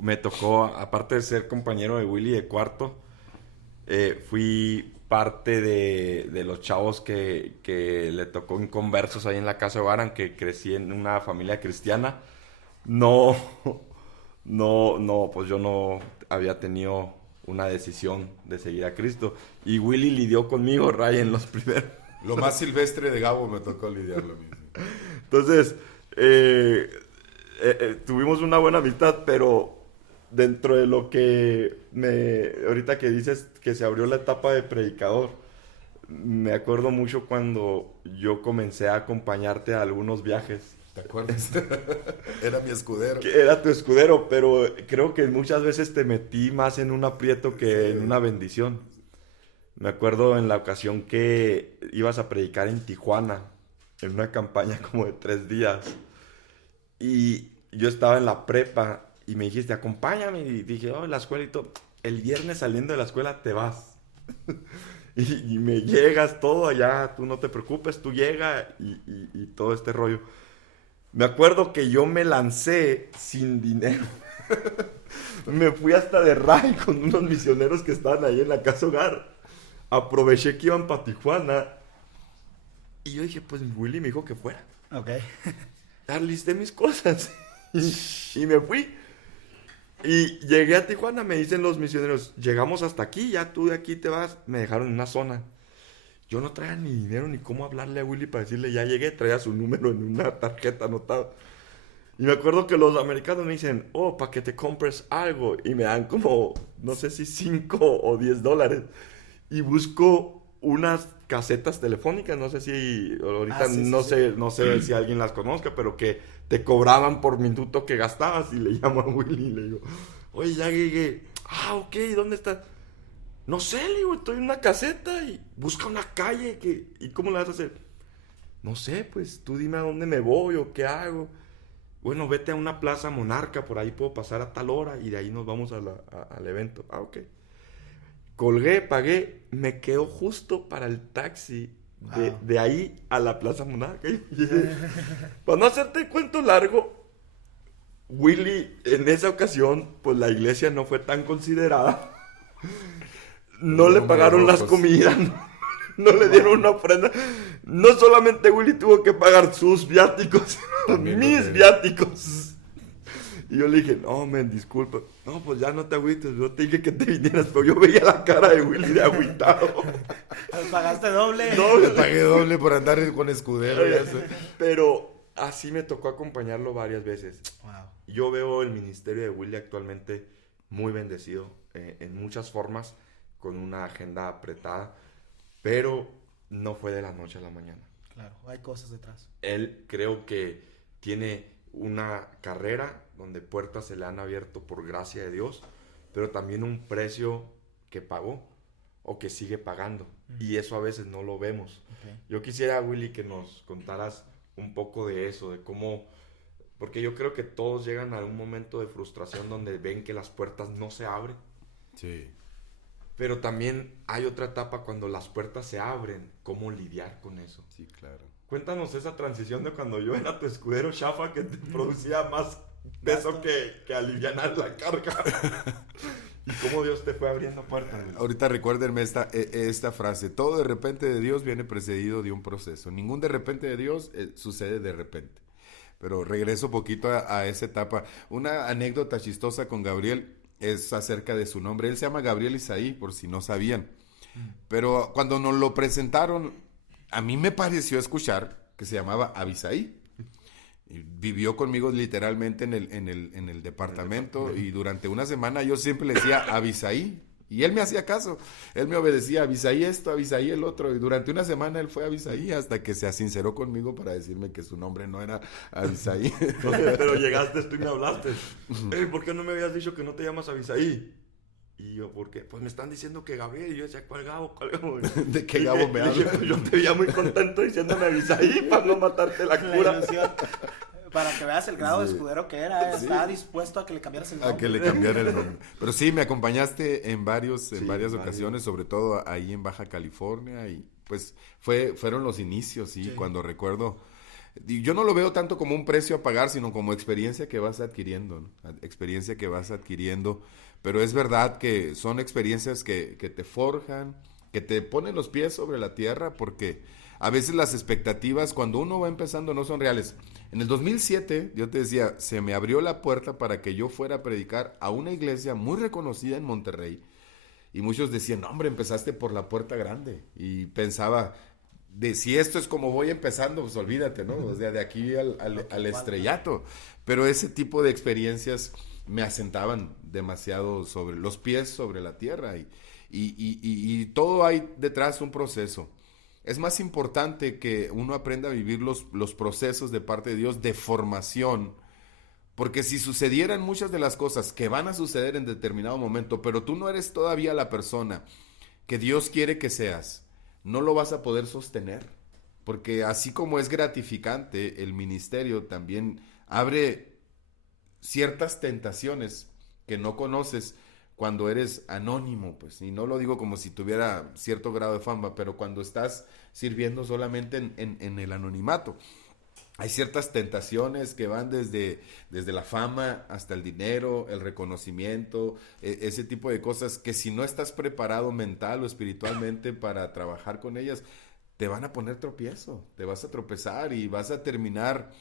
Me tocó, aparte de ser compañero de Willy de cuarto, fui parte de los chavos que le tocó inconversos ahí en la casa hogar, aunque crecí en una familia cristiana. Pues yo no había tenido una decisión de seguir a Cristo. Y Willy lidió conmigo, Ray, en los primeros. Lo más silvestre de Gabo me tocó lidiar lo mismo. Entonces, tuvimos una buena amistad, pero dentro de lo que ahorita que dices que se abrió la etapa de predicador, me acuerdo mucho cuando yo comencé a acompañarte a algunos viajes. ¿Te acuerdas? Era mi escudero. Era tu escudero, pero creo que muchas veces te metí más en un aprieto que en una bendición. Me acuerdo en la ocasión que ibas a predicar en Tijuana, en una campaña como de 3 días. Y yo estaba en la prepa y me dijiste, acompáñame. Y dije, la escuela y todo. El viernes saliendo de la escuela te vas. y me llegas todo allá, tú no te preocupes, tú llega y todo este rollo. Me acuerdo que yo me lancé sin dinero. Me fui hasta de ray con unos misioneros que estaban ahí en la casa hogar. Aproveché que iban para Tijuana. Y yo dije, pues Willy me dijo que fuera. Ok. Listé mis cosas. Y me fui. Y llegué a Tijuana, me dicen los misioneros, llegamos hasta aquí, ya tú de aquí te vas. Me dejaron en una zona. Yo no traía ni dinero ni cómo hablarle a Willy para decirle, ya llegué, traía su número en una tarjeta anotada. Y me acuerdo que los americanos me dicen, para que te compres algo. Y me dan como, no sé si $5 o $10. Y busco unas casetas telefónicas, no sé si ahorita no sé si alguien las conozca, pero que te cobraban por minuto que gastabas. Y le llamo a Willy y le digo, oye, ya llegué. Ok, ¿dónde estás? No sé, le digo, estoy en una caseta y busca una calle. ¿Y cómo la vas a hacer? No sé, pues tú dime a dónde me voy o qué hago. Bueno, vete a una plaza Monarca, por ahí puedo pasar a tal hora y de ahí nos vamos al evento. Ok. Colgué, pagué, me quedó justo para el taxi de ahí a la plaza Monarca. Para no hacerte cuento largo, Willy, en esa ocasión, pues la iglesia no fue tan considerada. No le pagaron las comidas, no le dieron una ofrenda. No solamente Willy tuvo que pagar sus viáticos, sino mis viáticos. Y yo le dije, no, disculpa. No, pues ya no te agüites, yo te dije que te vinieras, pero yo veía la cara de Willy de agüitado. ¿Pagaste doble? Doble, pagué doble por andar con escudero. Ya sé. Pero así me tocó acompañarlo varias veces. Wow. Yo veo el ministerio de Willy actualmente muy bendecido, en muchas formas, con una agenda apretada, pero no fue de la noche a la mañana. Claro, hay cosas detrás. Él creo que tiene una carrera donde puertas se le han abierto por gracia de Dios, pero también un precio que pagó o que sigue pagando. Y eso a veces no lo vemos. Okay. Yo quisiera, Willy, que nos contaras un poco de eso, de cómo, porque yo creo que todos llegan a un momento de frustración donde ven que las puertas no se abren. Sí. Pero también hay otra etapa cuando las puertas se abren, cómo lidiar con eso. Sí, claro. Cuéntanos esa transición de cuando yo era tu escudero chafa que te producía más peso que alivianar la carga. Y cómo Dios te fue abriendo puertas. Ahorita recuérdenme esta frase. Todo de repente de Dios viene precedido de un proceso. Ningún de repente de Dios sucede de repente. Pero regreso poquito a esa etapa. Una anécdota chistosa con Gabriel es acerca de su nombre. Él se llama Gabriel Isaí, por si no sabían. Pero cuando nos lo presentaron, a mí me pareció escuchar que se llamaba Abisaí. Vivió conmigo literalmente en el departamento y durante una semana yo siempre le decía Abisaí y él me hacía caso. Él me obedecía, Abisaí esto, Abisaí el otro, y durante una semana él fue Abisaí hasta que se sinceró conmigo para decirme que su nombre no era Abisaí. Pero llegaste tú y me hablaste. ¿Por qué no me habías dicho que no te llamas Abisaí? Y yo, ¿por qué? Pues me están diciendo que Gabriel. Y yo decía, ¿cuál Gabo? ¿Cuál Gabo? ¿De qué Gabo me hablas? Yo te veía muy contento diciéndome Abisaí para no matarte la cura. Para que veas el grado de escudero que era, estaba dispuesto a que le cambiaras el nombre. A que le cambiara el nombre. Pero sí, me acompañaste en varias ocasiones, sobre todo ahí en Baja California, y pues fueron los inicios, sí, cuando recuerdo. Yo no lo veo tanto como un precio a pagar, sino como experiencia que vas adquiriendo, ¿no? Experiencia que vas adquiriendo, pero es verdad que son experiencias que te forjan, que te ponen los pies sobre la tierra, porque a veces las expectativas cuando uno va empezando no son reales. En el 2007, yo te decía, se me abrió la puerta para que yo fuera a predicar a una iglesia muy reconocida en Monterrey. Y muchos decían, no, hombre, empezaste por la puerta grande. Y pensaba, si esto es como voy empezando, pues olvídate, ¿no? O sea, de aquí al estrellato. Pero ese tipo de experiencias me asentaban demasiado sobre los pies sobre la tierra. Y todo hay detrás un proceso. Es más importante que uno aprenda a vivir los procesos de parte de Dios de formación, porque si sucedieran muchas de las cosas que van a suceder en determinado momento, pero tú no eres todavía la persona que Dios quiere que seas, no lo vas a poder sostener, porque así como es gratificante, el ministerio también abre ciertas tentaciones que no conoces cuando eres anónimo, pues, y no lo digo como si tuviera cierto grado de fama, pero cuando estás sirviendo solamente en el anonimato. Hay ciertas tentaciones que van desde la fama hasta el dinero, el reconocimiento, ese tipo de cosas que si no estás preparado mental o espiritualmente para trabajar con ellas, te van a poner tropiezo, te vas a tropezar y vas a terminar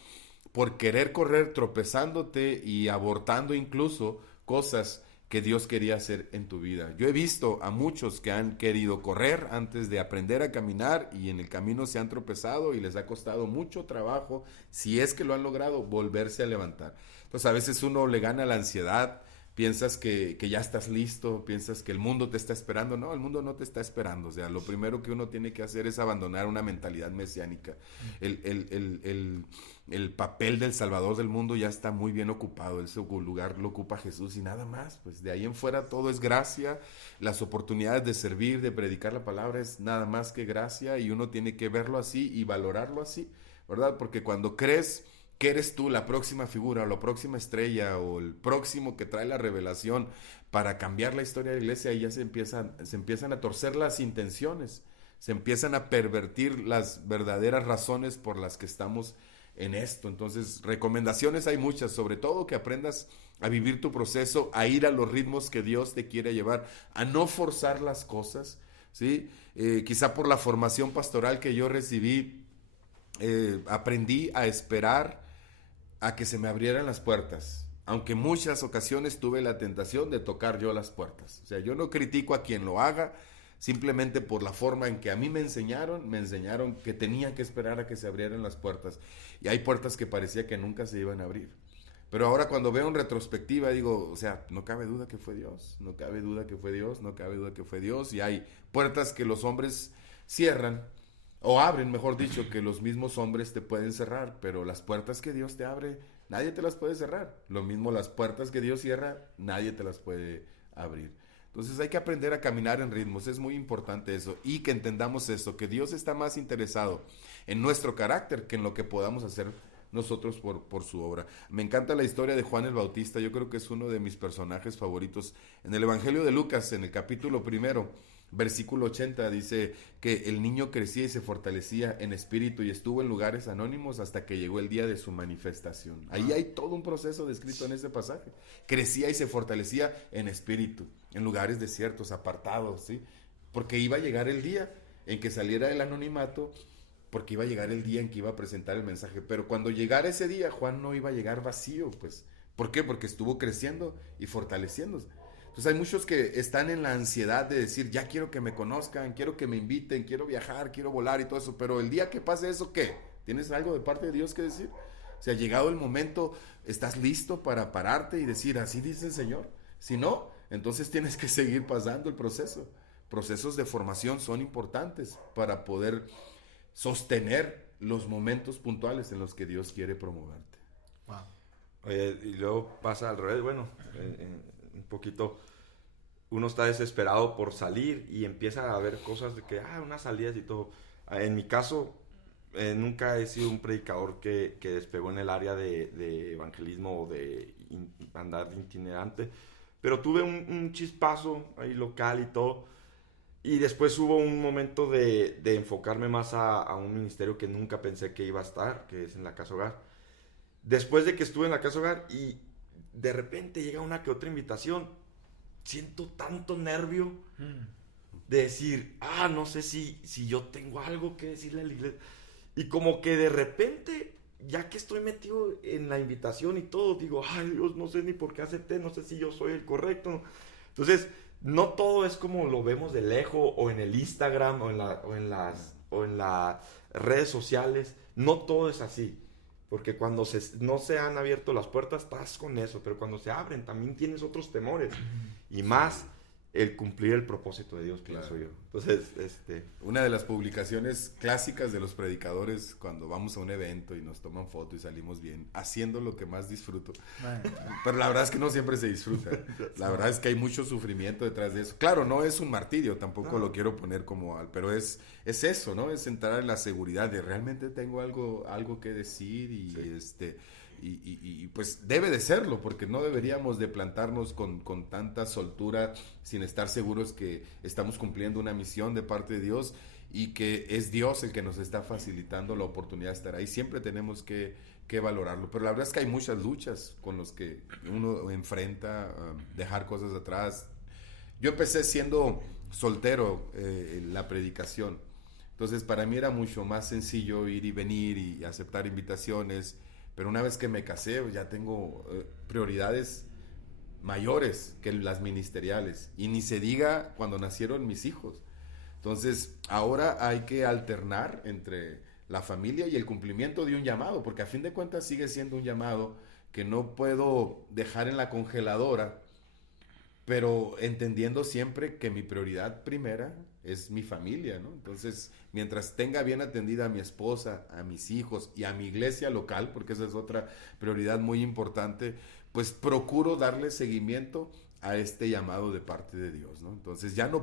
por querer correr tropezándote y abortando incluso cosas que Dios quería hacer en tu vida. Yo he visto a muchos que han querido correr antes de aprender a caminar y en el camino se han tropezado y les ha costado mucho trabajo, si es que lo han logrado, volverse a levantar. Entonces a veces uno le gana la ansiedad, piensas que ya estás listo, piensas que el mundo te está esperando. No, el mundo no te está esperando. O sea, lo primero que uno tiene que hacer es abandonar una mentalidad mesiánica. El papel del Salvador del mundo ya está muy bien ocupado. Ese lugar lo ocupa Jesús y nada más. Pues de ahí en fuera todo es gracia. Las oportunidades de servir, de predicar la palabra es nada más que gracia y uno tiene que verlo así y valorarlo así, ¿verdad? Porque cuando crees que eres tú la próxima figura o la próxima estrella o el próximo que trae la revelación para cambiar la historia de la iglesia, ahí ya se empiezan a torcer las intenciones, se empiezan a pervertir las verdaderas razones por las que estamos en esto. Entonces, recomendaciones hay muchas, sobre todo que aprendas a vivir tu proceso, a ir a los ritmos que Dios te quiere llevar, a no forzar las cosas, ¿sí? Quizá por la formación pastoral que yo recibí, aprendí a esperar a que se me abrieran las puertas, aunque muchas ocasiones tuve la tentación de tocar yo las puertas. O sea, yo no critico a quien lo haga, simplemente por la forma en que a mí me enseñaron que tenía que esperar a que se abrieran las puertas. Y hay puertas que parecía que nunca se iban a abrir. Pero ahora cuando veo en retrospectiva digo, o sea, no cabe duda que fue Dios, no cabe duda que fue Dios, no cabe duda que fue Dios. Y hay puertas que los hombres cierran, o abren, mejor dicho, que los mismos hombres te pueden cerrar, pero las puertas que Dios te abre, nadie te las puede cerrar. Lo mismo las puertas que Dios cierra, nadie te las puede abrir. Entonces hay que aprender a caminar en ritmos, es muy importante eso, y que entendamos esto, que Dios está más interesado en nuestro carácter que en lo que podamos hacer nosotros por su obra. Me encanta la historia de Juan el Bautista, yo creo que es uno de mis personajes favoritos. En el Evangelio de Lucas, en el capítulo 1, versículo 80, dice que el niño crecía y se fortalecía en espíritu y estuvo en lugares anónimos hasta que llegó el día de su manifestación. Ahí hay todo un proceso descrito en ese pasaje. Crecía y se fortalecía en espíritu, en lugares desiertos, apartados, ¿sí? Porque iba a llegar el día en que saliera del anonimato, porque iba a llegar el día en que iba a presentar el mensaje. Pero cuando llegara ese día, Juan no iba a llegar vacío, pues. ¿Por qué? Porque estuvo creciendo y fortaleciéndose. Entonces hay muchos que están en la ansiedad de decir, ya quiero que me conozcan, quiero que me inviten, quiero viajar, quiero volar y todo eso, pero el día que pase eso, ¿qué? ¿Tienes algo de parte de Dios que decir? O sea, llegado el momento, ¿estás listo para pararte y decir, así dice el Señor? Si no, entonces tienes que seguir pasando el proceso. Procesos de formación son importantes para poder sostener los momentos puntuales en los que Dios quiere promoverte. Wow. Oye, y luego pasa al revés, bueno, un poquito, uno está desesperado por salir y empieza a ver cosas de que, unas salidas y todo. En mi caso, nunca he sido un predicador que despegó en el área de evangelismo o de andar itinerante, pero tuve un chispazo ahí local y todo. Y después hubo un momento de enfocarme más a un ministerio que nunca pensé que iba a estar, que es en la Casa Hogar. Después de que estuve en la Casa Hogar y de repente llega una que otra invitación, siento tanto nervio de decir, no sé si yo tengo algo que decirle a la iglesia. Y como que de repente, ya que estoy metido en la invitación y todo, digo, ay Dios, no sé ni por qué acepté, no sé si yo soy el correcto. Entonces, no todo es como lo vemos de lejos o en el Instagram o en las redes sociales. No todo es así. Porque cuando no se han abierto las puertas, estás con eso. Pero cuando se abren, también tienes otros temores. Y más el cumplir el propósito de Dios, pienso yo. Entonces, Una de las publicaciones clásicas de los predicadores cuando vamos a un evento y nos toman foto y salimos bien, haciendo lo que más disfruto. Pero la verdad es que no siempre se disfruta. La verdad es que hay mucho sufrimiento detrás de eso. Claro, no es un martirio, tampoco lo quiero poner como pero es eso, ¿no? Es entrar en la seguridad de realmente tengo algo que decir y sí. Y pues debe de serlo, porque no deberíamos de plantarnos con tanta soltura sin estar seguros que estamos cumpliendo una misión de parte de Dios y que es Dios el que nos está facilitando la oportunidad de estar ahí. Siempre tenemos que valorarlo, pero la verdad es que hay muchas luchas con las que uno enfrenta, dejar cosas atrás. Yo empecé siendo soltero en la predicación, entonces para mí era mucho más sencillo ir y venir y aceptar invitaciones, pero una vez que me casé ya tengo prioridades mayores que las ministeriales, y ni se diga cuando nacieron mis hijos. Entonces ahora hay que alternar entre la familia y el cumplimiento de un llamado, porque a fin de cuentas sigue siendo un llamado que no puedo dejar en la congeladora, pero entendiendo siempre que mi prioridad primera es mi familia, ¿no? Entonces, mientras tenga bien atendida a mi esposa, a mis hijos y a mi iglesia local, porque esa es otra prioridad muy importante, pues procuro darle seguimiento a este llamado de parte de Dios, ¿no? Entonces ya no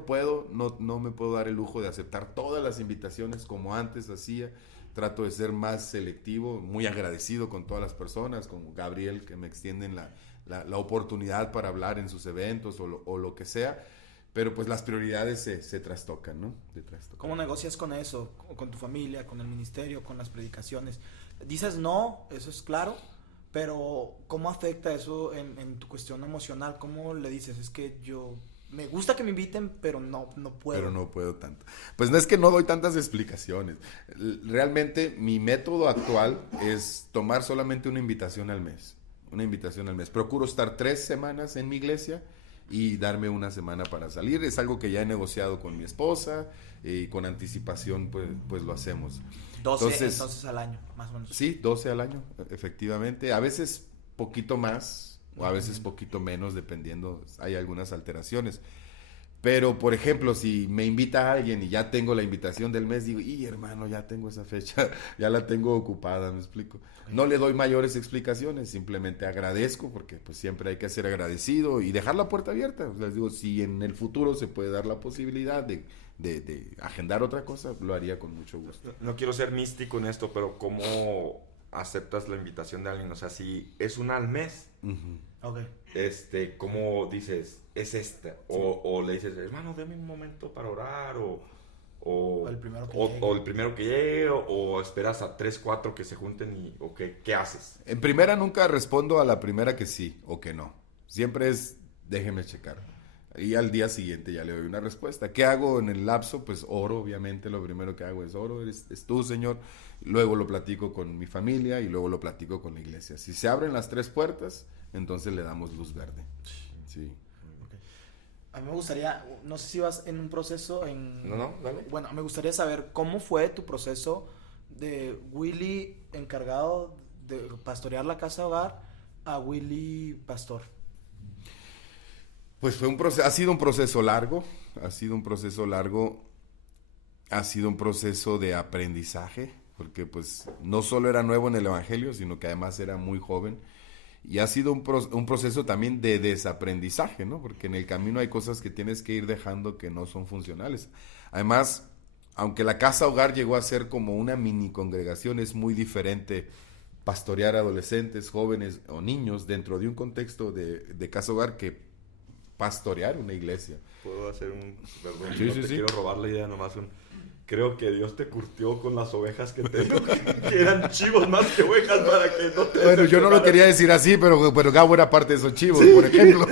me puedo dar el lujo de aceptar todas las invitaciones como antes hacía. Trato de ser más selectivo, muy agradecido con todas las personas, con Gabriel, que me extienden la oportunidad para hablar en sus eventos o lo que sea, pero pues las prioridades se trastocan, ¿no? ¿Cómo negocias con eso? Con tu familia, con el ministerio, con las predicaciones. Dices no, eso es claro, pero ¿cómo afecta eso en tu cuestión emocional? ¿Cómo le dices? Es que yo... Me gusta que me inviten, pero no puedo. Pero no puedo tanto. Pues no es que no doy tantas explicaciones. Realmente mi método actual es tomar solamente una invitación al mes. Una invitación al mes. Procuro estar 3 semanas en mi iglesia y darme una semana para salir. Es algo que ya he negociado con mi esposa y con anticipación pues lo hacemos. 12 entonces al año, más o menos. Sí, 12 al año, efectivamente. A veces poquito más o a veces poquito menos, dependiendo, hay algunas alteraciones. Pero, por ejemplo, si me invita a alguien y ya tengo la invitación del mes, digo, hermano, ya tengo esa fecha, ya la tengo ocupada, ¿me explico? No le doy mayores explicaciones, simplemente agradezco, porque pues siempre hay que ser agradecido y dejar la puerta abierta. Les digo, si en el futuro se puede dar la posibilidad de agendar otra cosa, lo haría con mucho gusto. No quiero ser místico en esto, pero ¿cómo aceptas la invitación de alguien? O sea, si es una al mes, okay. ¿Cómo dices, es esta? O le dices, hermano, dame un momento para orar, o el primero que llegue. O el primero que llegue, o esperas a 3, 4 que se junten, o ¿qué haces? En primera nunca respondo a la primera que sí o que no. Siempre es, déjeme checar. Y al día siguiente ya le doy una respuesta. ¿Qué hago en el lapso? Pues oro, obviamente, lo primero que hago es oro, es tú, Señor. Luego lo platico con mi familia y luego lo platico con la iglesia. Si se abren las 3 puertas, entonces le damos luz verde. Sí. Okay. A mí me gustaría, no sé si vas en un proceso No, dale. Bueno, me gustaría saber cómo fue tu proceso de Willy encargado de pastorear la casa hogar a Willy pastor. Pues ha sido un proceso largo, ha sido un proceso de aprendizaje, porque pues no solo era nuevo en el evangelio, sino que además era muy joven, y ha sido un proceso también de desaprendizaje, ¿no? Porque en el camino hay cosas que tienes que ir dejando que no son funcionales. Además, aunque la casa hogar llegó a ser como una mini congregación, es muy diferente pastorear adolescentes, jóvenes o niños dentro de un contexto de casa hogar que pastorear una iglesia. Puedo hacer perdón, sí, no te quiero robar la idea, nomás creo que Dios te curtió con las ovejas que te dio, que eran chivos más que ovejas para que no te... Bueno, yo no lo quería decir así, pero Gabo era parte de esos chivos, sí. Por ejemplo.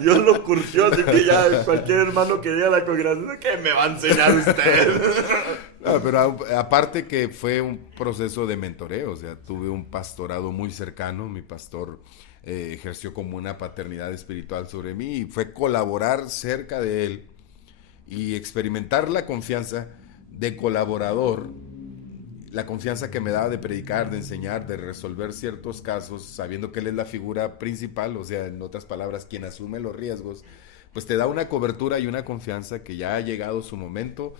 Dios lo curtió, así que ya cualquier hermano que llegue a la congregación, ¿qué me va a enseñar usted? No, pero aparte que fue un proceso de mentoreo, o sea, tuve un pastorado muy cercano, mi pastor ejerció como una paternidad espiritual sobre mí y fue colaborar cerca de él y experimentar la confianza de colaborador, la confianza que me daba de predicar, de enseñar, de resolver ciertos casos, sabiendo que él es la figura principal, o sea, en otras palabras, quien asume los riesgos, pues te da una cobertura y una confianza que ya ha llegado su momento,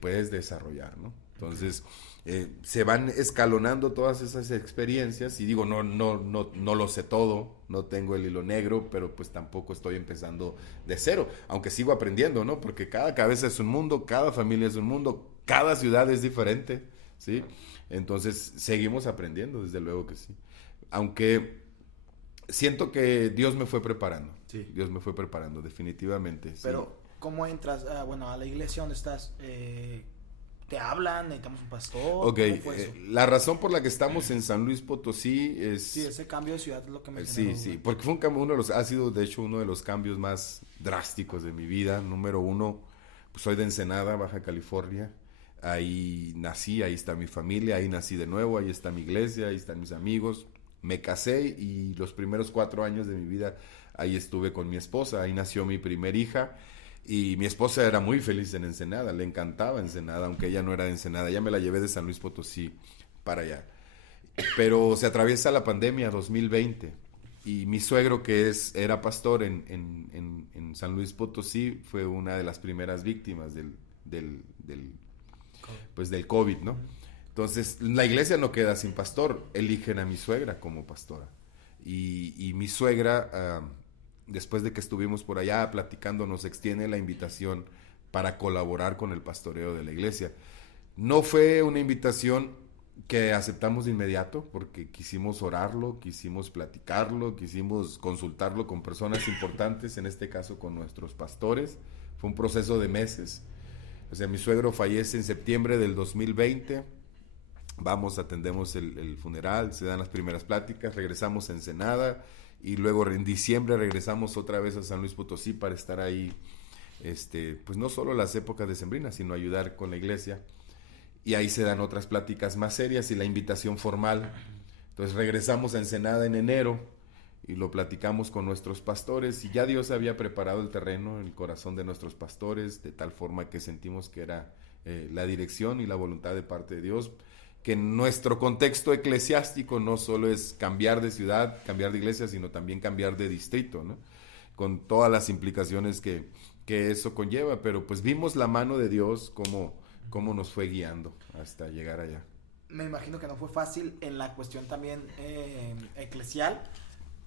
puedes desarrollar, ¿no? Entonces, se van escalonando todas esas experiencias y digo, no lo sé todo, no tengo el hilo negro, pero pues tampoco estoy empezando de cero, aunque sigo aprendiendo, ¿no? Porque cada cabeza es un mundo, cada familia es un mundo, cada ciudad es diferente, ¿sí? Entonces, seguimos aprendiendo, desde luego que sí. Aunque siento que Dios me fue preparando. Sí. Dios me fue preparando, definitivamente. Sí. Pero ¿Cómo entras, a la iglesia donde estás? ¿Te hablan? ¿Necesitamos un pastor? Ok, ¿Cómo fue eso? la razón por la que estamos en San Luis Potosí es... Sí, ese cambio de ciudad es lo que me Sí, sí, porque fue un cambio, ha sido de hecho uno de los cambios más drásticos de mi vida. Número uno, pues soy de Ensenada, Baja California. Ahí nací, ahí está mi familia, ahí nací de nuevo, ahí está mi iglesia, ahí están mis amigos. Me casé y los primeros 4 años de mi vida ahí estuve con mi esposa, ahí nació mi primer hija. Y mi esposa era muy feliz en Ensenada, le encantaba Ensenada, aunque ella no era de Ensenada. Ya me la llevé de San Luis Potosí para allá. Pero se atraviesa la pandemia 2020 y mi suegro, que era pastor en San Luis Potosí, fue una de las primeras víctimas del COVID, ¿no? Entonces, la iglesia no queda sin pastor, eligen a mi suegra como pastora. Y mi suegra, después de que estuvimos por allá platicando, nos extiende la invitación para colaborar con el pastoreo de la iglesia. No fue una invitación que aceptamos de inmediato porque quisimos orarlo, quisimos platicarlo, quisimos consultarlo con personas importantes, en este caso con nuestros pastores. Fue un proceso de meses. O sea, mi suegro fallece en septiembre del 2020. Atendemos el funeral, se dan las primeras pláticas, regresamos a Ensenada y luego en diciembre regresamos otra vez a San Luis Potosí para estar ahí, pues no solo las épocas decembrinas, sino ayudar con la iglesia. Y ahí se dan otras pláticas más serias y la invitación formal. Entonces regresamos a Ensenada en enero y lo platicamos con nuestros pastores y ya Dios había preparado el terreno en el corazón de nuestros pastores, de tal forma que sentimos que era la dirección y la voluntad de parte de Dios, que en nuestro contexto eclesiástico no solo es cambiar de ciudad, cambiar de iglesia, sino también cambiar de distrito, ¿no? Con todas las implicaciones que eso conlleva, pero pues vimos la mano de Dios cómo nos fue guiando hasta llegar allá. Me imagino que no fue fácil en la cuestión también eclesial,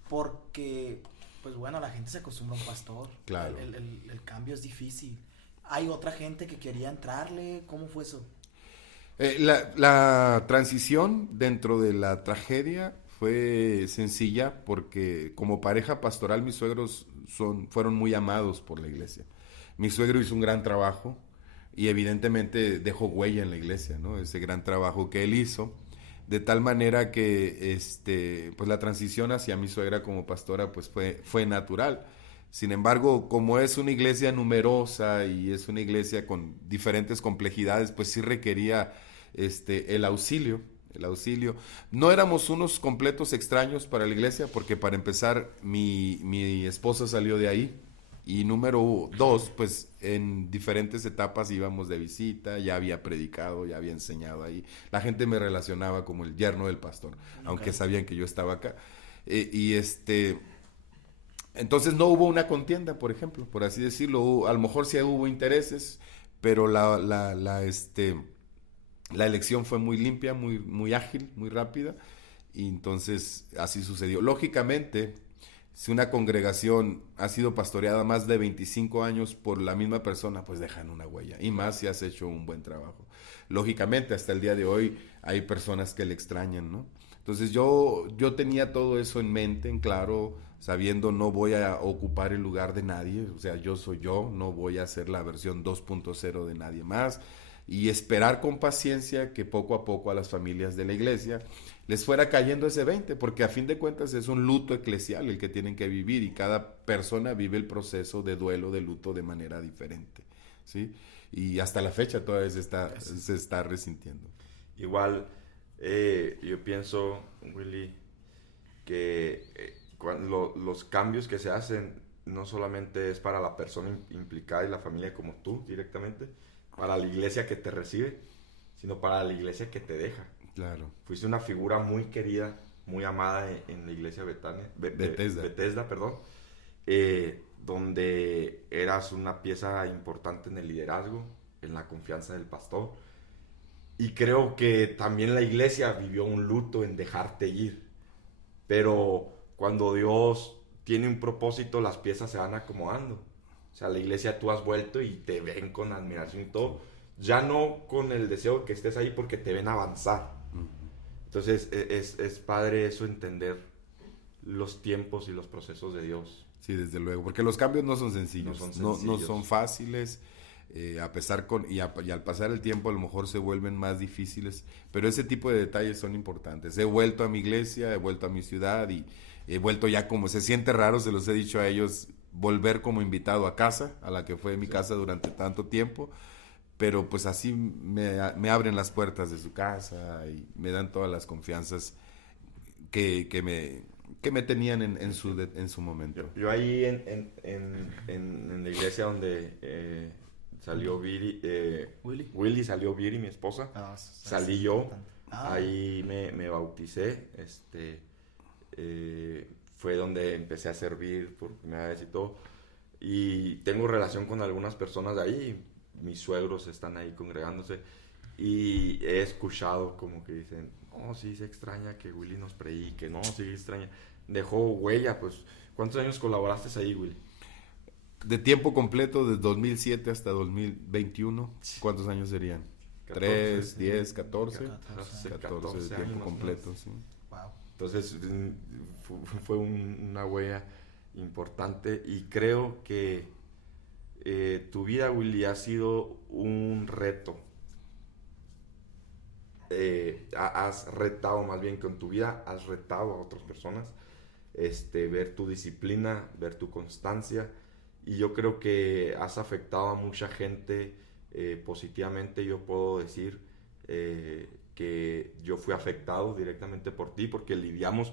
porque, pues bueno, la gente se acostumbra a un pastor. Claro. El cambio es difícil. ¿Hay otra gente que quería entrarle? ¿Cómo fue eso? La transición dentro de la tragedia fue sencilla porque como pareja pastoral mis suegros fueron muy amados por la iglesia. Mi suegro hizo un gran trabajo y evidentemente dejó huella en la iglesia, ¿no? Ese gran trabajo que él hizo, de tal manera que pues la transición hacia mi suegra como pastora pues fue natural. Sin embargo, como es una iglesia numerosa y es una iglesia con diferentes complejidades, pues sí requería el auxilio. No éramos unos completos extraños para la iglesia, porque para empezar, mi esposa salió de ahí. Y número 2, pues en diferentes etapas íbamos de visita, ya había predicado, ya había enseñado ahí. La gente me relacionaba como el yerno del pastor, aunque sabían que yo estaba acá. Entonces no hubo una contienda, por ejemplo, por así decirlo. A lo mejor sí hubo intereses, pero la elección fue muy limpia, muy ágil, muy rápida, y entonces así sucedió. Lógicamente, si una congregación ha sido pastoreada más de 25 años por la misma persona, pues dejan una huella, y más si has hecho un buen trabajo. Lógicamente, hasta el día de hoy hay personas que le extrañan, ¿no? Entonces yo tenía todo eso en mente, en claro, sabiendo no voy a ocupar el lugar de nadie, o sea, yo soy yo, no voy a hacer la versión 2.0 de nadie más, y esperar con paciencia que poco a poco a las familias de la iglesia les fuera cayendo ese 20, porque a fin de cuentas es un luto eclesial el que tienen que vivir y cada persona vive el proceso de duelo, de luto de manera diferente, ¿sí? Y hasta la fecha todavía se está resintiendo. Igual, yo pienso, Willy, que los cambios que se hacen no solamente es para la persona implicada y la familia como tú directamente, para la iglesia que te recibe, sino para la iglesia que te deja. Claro. Fuiste una figura muy querida, muy amada en la iglesia Bethesda, donde eras una pieza importante en el liderazgo, en la confianza del pastor. Y creo que también la iglesia vivió un luto en dejarte ir. Pero cuando Dios tiene un propósito, las piezas se van acomodando. O sea, la iglesia tú has vuelto y te ven con admiración y todo. Ya no con el deseo de que estés ahí porque te ven avanzar. Entonces es padre eso, entender los tiempos y los procesos de Dios Sí, desde luego, porque los cambios no son sencillos, No son no sencillos. son fáciles, y al pasar el tiempo a lo mejor se vuelven más difíciles, pero ese tipo de detalles son importantes. He vuelto a mi iglesia, he vuelto a mi ciudad y he vuelto ya como se siente raro, se los he dicho a ellos, volver como invitado a casa, a la que fue mi casa durante tanto tiempo, pero pues así me abren las puertas de su casa y me dan todas las confianzas que me tenían en su momento. Yo ahí en la iglesia donde salió Willy salió Viri, mi esposa, salí yo, ahí me bauticé, fue donde empecé a servir por primera vez y todo, y tengo relación con algunas personas de ahí, mis suegros están ahí congregándose, y he escuchado como que dicen, no, sí se extraña que Willy nos predique, no, sí se extraña, dejó huella, pues, ¿cuántos años colaboraste ahí, Willy? De tiempo completo, de 2007 hasta 2021, ¿cuántos años serían? 14, 3, sí. 10, 14. 14 14 de años, tiempo más o completo, menos. sí. Wow. Entonces fue una huella importante y creo que tu vida, Willy, ha sido un reto. Has retado, más bien con tu vida, has retado a otras personas, ver tu disciplina, ver tu constancia, y yo creo que has afectado a mucha gente positivamente. Yo puedo decir que yo fui afectado directamente por ti, porque lidiamos,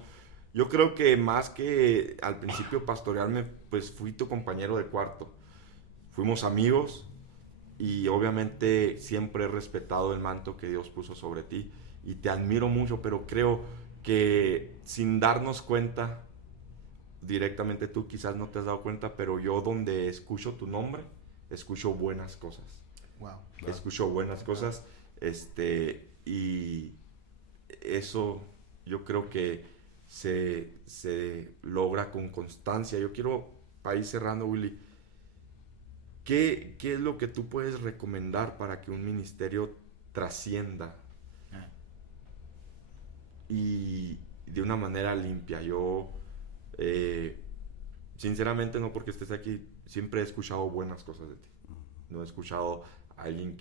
yo creo que más que al principio pastorearme, pues fui tu compañero de cuarto, fuimos amigos, y obviamente siempre he respetado el manto que Dios puso sobre ti y te admiro mucho, pero creo que sin darnos cuenta, directamente tú quizás no te has dado cuenta, pero yo donde escucho tu nombre, escucho buenas cosas. Wow. Escucho buenas cosas, y eso yo creo que se logra con constancia. Yo quiero, para ir cerrando, Willy, ¿qué es lo que tú puedes recomendar para que un ministerio trascienda y de una manera limpia? Yo, sinceramente, no porque estés aquí, siempre he escuchado buenas cosas de ti. No he escuchado a alguien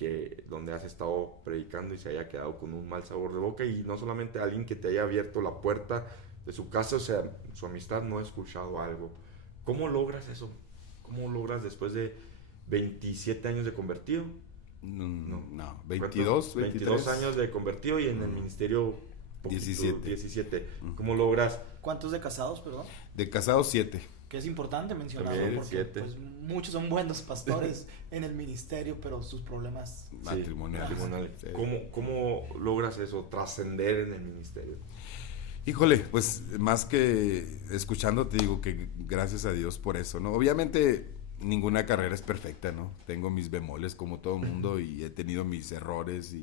donde has estado predicando y se haya quedado con un mal sabor de boca, y no solamente a alguien que te haya abierto la puerta de su casa, o sea, su amistad. No he escuchado algo. ¿Cómo logras eso? ¿Cómo logras después de 27 años de convertido? No, 22 años de convertido y en el ministerio 17. ¿Cómo logras? ¿Cuántos de casados, perdón? De casados 7. Que es importante mencionarlo También, porque 7. pues, muchos son buenos pastores en el ministerio, pero sus problemas... Matrimoniales. Sí. Sí. ¿Cómo logras eso, trascender en el ministerio? Híjole, pues más que escuchando te digo que gracias a Dios por eso, ¿no? Obviamente ninguna carrera es perfecta, ¿no? Tengo mis bemoles como todo mundo y he tenido mis errores,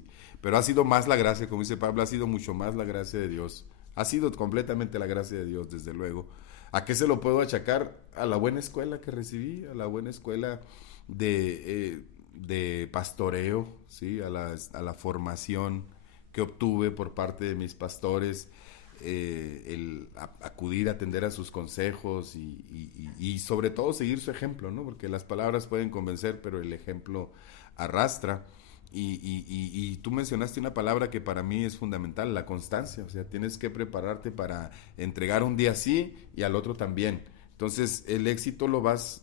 pero ha sido más la gracia, como dice Pablo, ha sido mucho más la gracia de Dios. Ha sido completamente la gracia de Dios, desde luego. ¿A qué se lo puedo achacar? A la buena escuela que recibí, a la buena escuela de pastoreo, ¿sí? A la formación que obtuve por parte de mis pastores, el acudir a atender a sus consejos y sobre todo seguir su ejemplo, ¿no? Porque las palabras pueden convencer, pero el ejemplo arrastra. Y tú mencionaste una palabra que para mí es fundamental, la constancia. O sea, tienes que prepararte para entregar un día sí y al otro también. Entonces, el éxito lo vas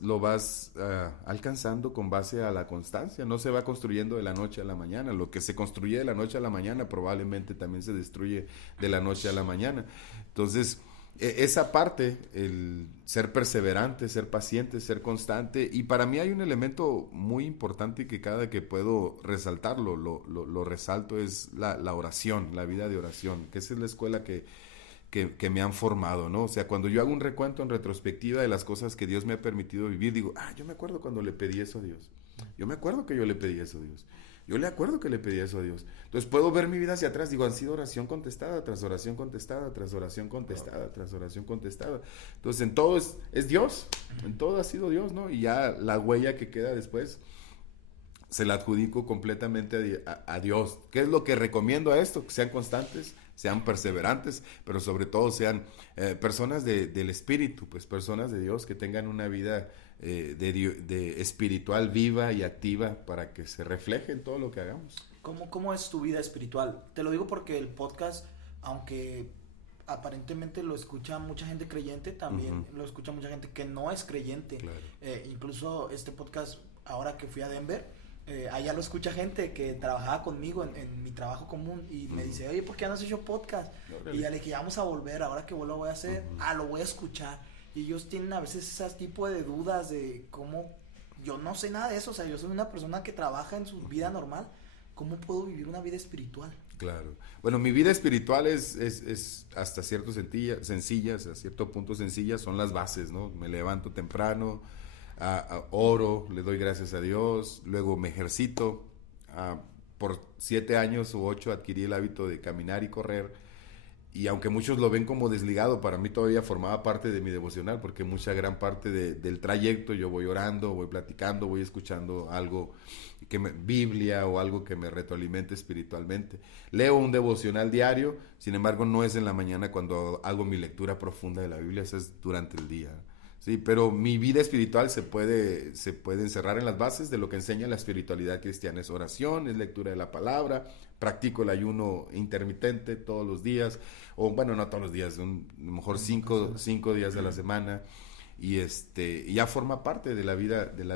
alcanzando con base a la constancia. No se va construyendo de la noche a la mañana. Lo que se construye de la noche a la mañana probablemente también se destruye de la noche a la mañana. Entonces, esa parte, el ser perseverante, ser paciente, ser constante. Y para mí hay un elemento muy importante que cada que puedo resaltarlo, lo resalto, es la oración, la vida de oración, que esa es la escuela que me han formado, ¿no? O sea, cuando yo hago un recuento en retrospectiva de las cosas que Dios me ha permitido vivir, digo, yo me acuerdo cuando le pedí eso a Dios. Yo me acuerdo que yo le pedí eso a Dios. Yo le acuerdo que le pedí eso a Dios. Entonces puedo ver mi vida hacia atrás, digo, han sido oración contestada, tras oración contestada, tras oración contestada, tras oración contestada. Entonces en todo es Dios, en todo ha sido Dios, ¿no? Y ya la huella que queda después se la adjudico completamente a Dios. ¿Qué es lo que recomiendo a esto? Que sean constantes, sean perseverantes, pero sobre todo sean personas del espíritu, pues personas de Dios que tengan una vida de espiritual viva y activa para que se refleje en todo lo que hagamos. ¿Cómo es tu vida espiritual? Te lo digo porque el podcast, aunque aparentemente lo escucha mucha gente creyente, también lo escucha mucha gente que no es creyente. Claro. Incluso este podcast, ahora que fui a Denver, allá lo escucha gente que trabajaba conmigo en mi trabajo común y me dice, oye, ¿por qué no has hecho podcast? Y ya le dije, vamos a volver, ahora que vuelvo voy a hacer, lo voy a escuchar. Y ellos tienen a veces ese tipo de dudas de cómo, yo no sé nada de eso, o sea, yo soy una persona que trabaja en su vida normal, ¿cómo puedo vivir una vida espiritual? Claro. Bueno, mi vida espiritual es hasta cierto sencilla, hasta cierto punto sencilla, son las bases, ¿no? Me levanto temprano, oro, le doy gracias a Dios, luego me ejercito. Por 7 años u 8 adquirí el hábito de caminar y correr. Y aunque muchos lo ven como desligado, para mí todavía formaba parte de mi devocional, porque gran parte del trayecto yo voy orando, voy platicando, voy escuchando algo, Biblia o algo que me retroalimente espiritualmente. Leo un devocional diario, sin embargo no es en la mañana cuando hago mi lectura profunda de la Biblia, eso es durante el día. Sí, pero mi vida espiritual se puede encerrar en las bases de lo que enseña la espiritualidad cristiana. Es oración, es lectura de la palabra, practico el ayuno intermitente todos los días, o bueno, no todos los días, a lo mejor 5 días de la semana, y ya forma parte de la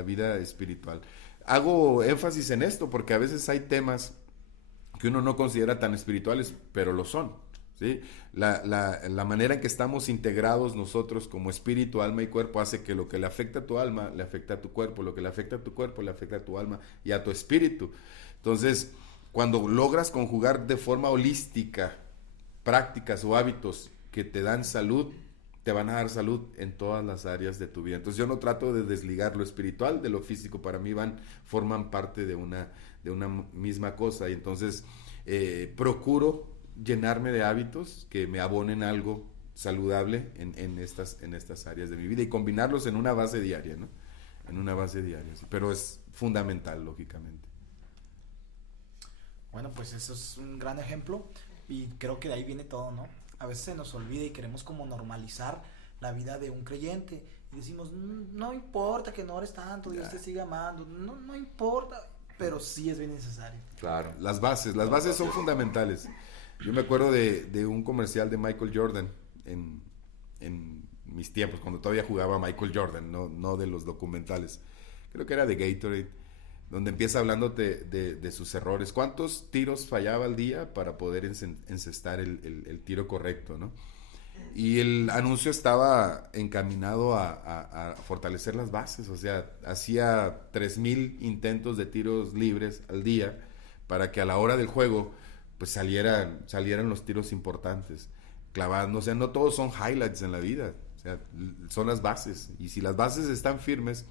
vida espiritual. Hago énfasis en esto porque a veces hay temas que uno no considera tan espirituales, pero lo son. ¿Sí? La manera en que estamos integrados nosotros como espíritu, alma y cuerpo hace que lo que le afecta a tu alma le afecta a tu cuerpo, lo que le afecta a tu cuerpo le afecta a tu alma y a tu espíritu. Entonces, cuando logras conjugar de forma holística prácticas o hábitos que te dan salud, te van a dar salud en todas las áreas de tu vida. Entonces yo no trato de desligar lo espiritual de lo físico, para mí forman parte de una misma cosa, y entonces procuro llenarme de hábitos que me abonen algo saludable en estas áreas de mi vida y combinarlos en una base diaria, ¿no? En una base diaria, sí. Pero es fundamental, lógicamente. Bueno, pues eso es un gran ejemplo y creo que de ahí viene todo, ¿no? A veces se nos olvida y queremos como normalizar la vida de un creyente y decimos, no importa que no ores tanto, Dios te sigue amando, no importa, pero sí es bien necesario. Claro, las bases son fundamentales. Yo me acuerdo de un comercial de Michael Jordan en mis tiempos, cuando todavía jugaba Michael Jordan, no de los documentales. Creo que era de Gatorade, donde empieza hablándote de sus errores. ¿Cuántos tiros fallaba al día para poder encestar el tiro correcto, ¿no? Y el anuncio estaba encaminado a fortalecer las bases, o sea, hacía 3,000 intentos de tiros libres al día para que a la hora del juego pues salieran los tiros importantes, clavando. O sea, no todos son highlights en la vida, o sea, son las bases, y si las bases están firmes,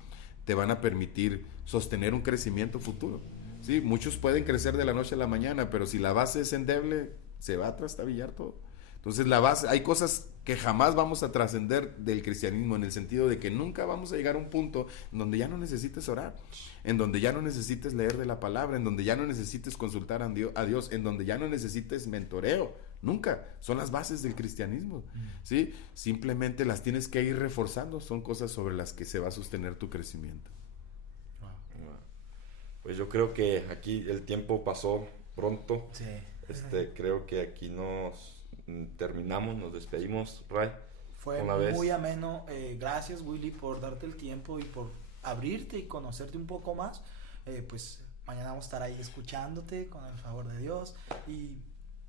te van a permitir sostener un crecimiento futuro. Sí, muchos pueden crecer de la noche a la mañana, pero si la base es endeble, se va a trastabillar todo. Entonces la base, hay cosas que jamás vamos a trascender del cristianismo, en el sentido de que nunca vamos a llegar a un punto en donde ya no necesites orar, en donde ya no necesites leer de la palabra, en donde ya no necesites consultar a Dios, en donde ya no necesites mentoreo. Nunca. Son las bases del cristianismo, ¿sí? Simplemente las tienes que ir reforzando, son cosas sobre las que se va a sostener tu crecimiento. Pues yo creo que aquí el tiempo pasó pronto. Sí. Creo que aquí nos despedimos, Ray. Fue muy ameno. Gracias, Willy, por darte el tiempo y por abrirte y conocerte un poco más. Pues mañana vamos a estar ahí escuchándote con el favor de Dios y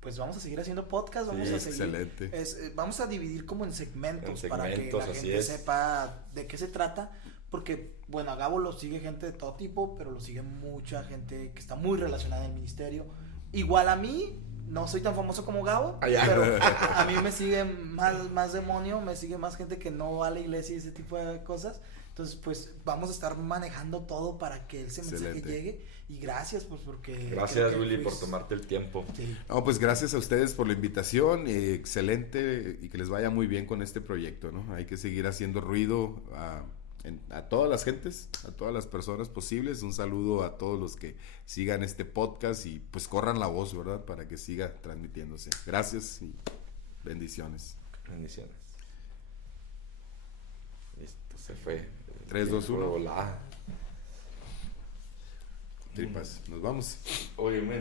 pues vamos a seguir haciendo podcast. Vamos a seguir. Excelente. Vamos a dividir como en segmentos para que la gente sepa de qué se trata. Porque, bueno, a Gabo lo sigue gente de todo tipo, pero lo sigue mucha gente que está muy relacionada en el ministerio. Igual a mí, no soy tan famoso como Gabo, pero a mí me sigue más demonio, me sigue más gente que no va a la iglesia y ese tipo de cosas. Entonces, pues, vamos a estar manejando todo para que ese mensaje llegue. Y gracias, pues, porque... Gracias, Willy, por tomarte el tiempo. Sí. No, pues, gracias a ustedes por la invitación. Excelente, y que les vaya muy bien con este proyecto, ¿no? Hay que seguir haciendo ruido a todas las gentes, a todas las personas posibles. Un saludo a todos los que sigan este podcast y pues corran la voz, ¿verdad? Para que siga transmitiéndose. Gracias y bendiciones. Bendiciones. Listo, se fue. 3, 2, 1. Hola. Tripas, nos vamos. Oye,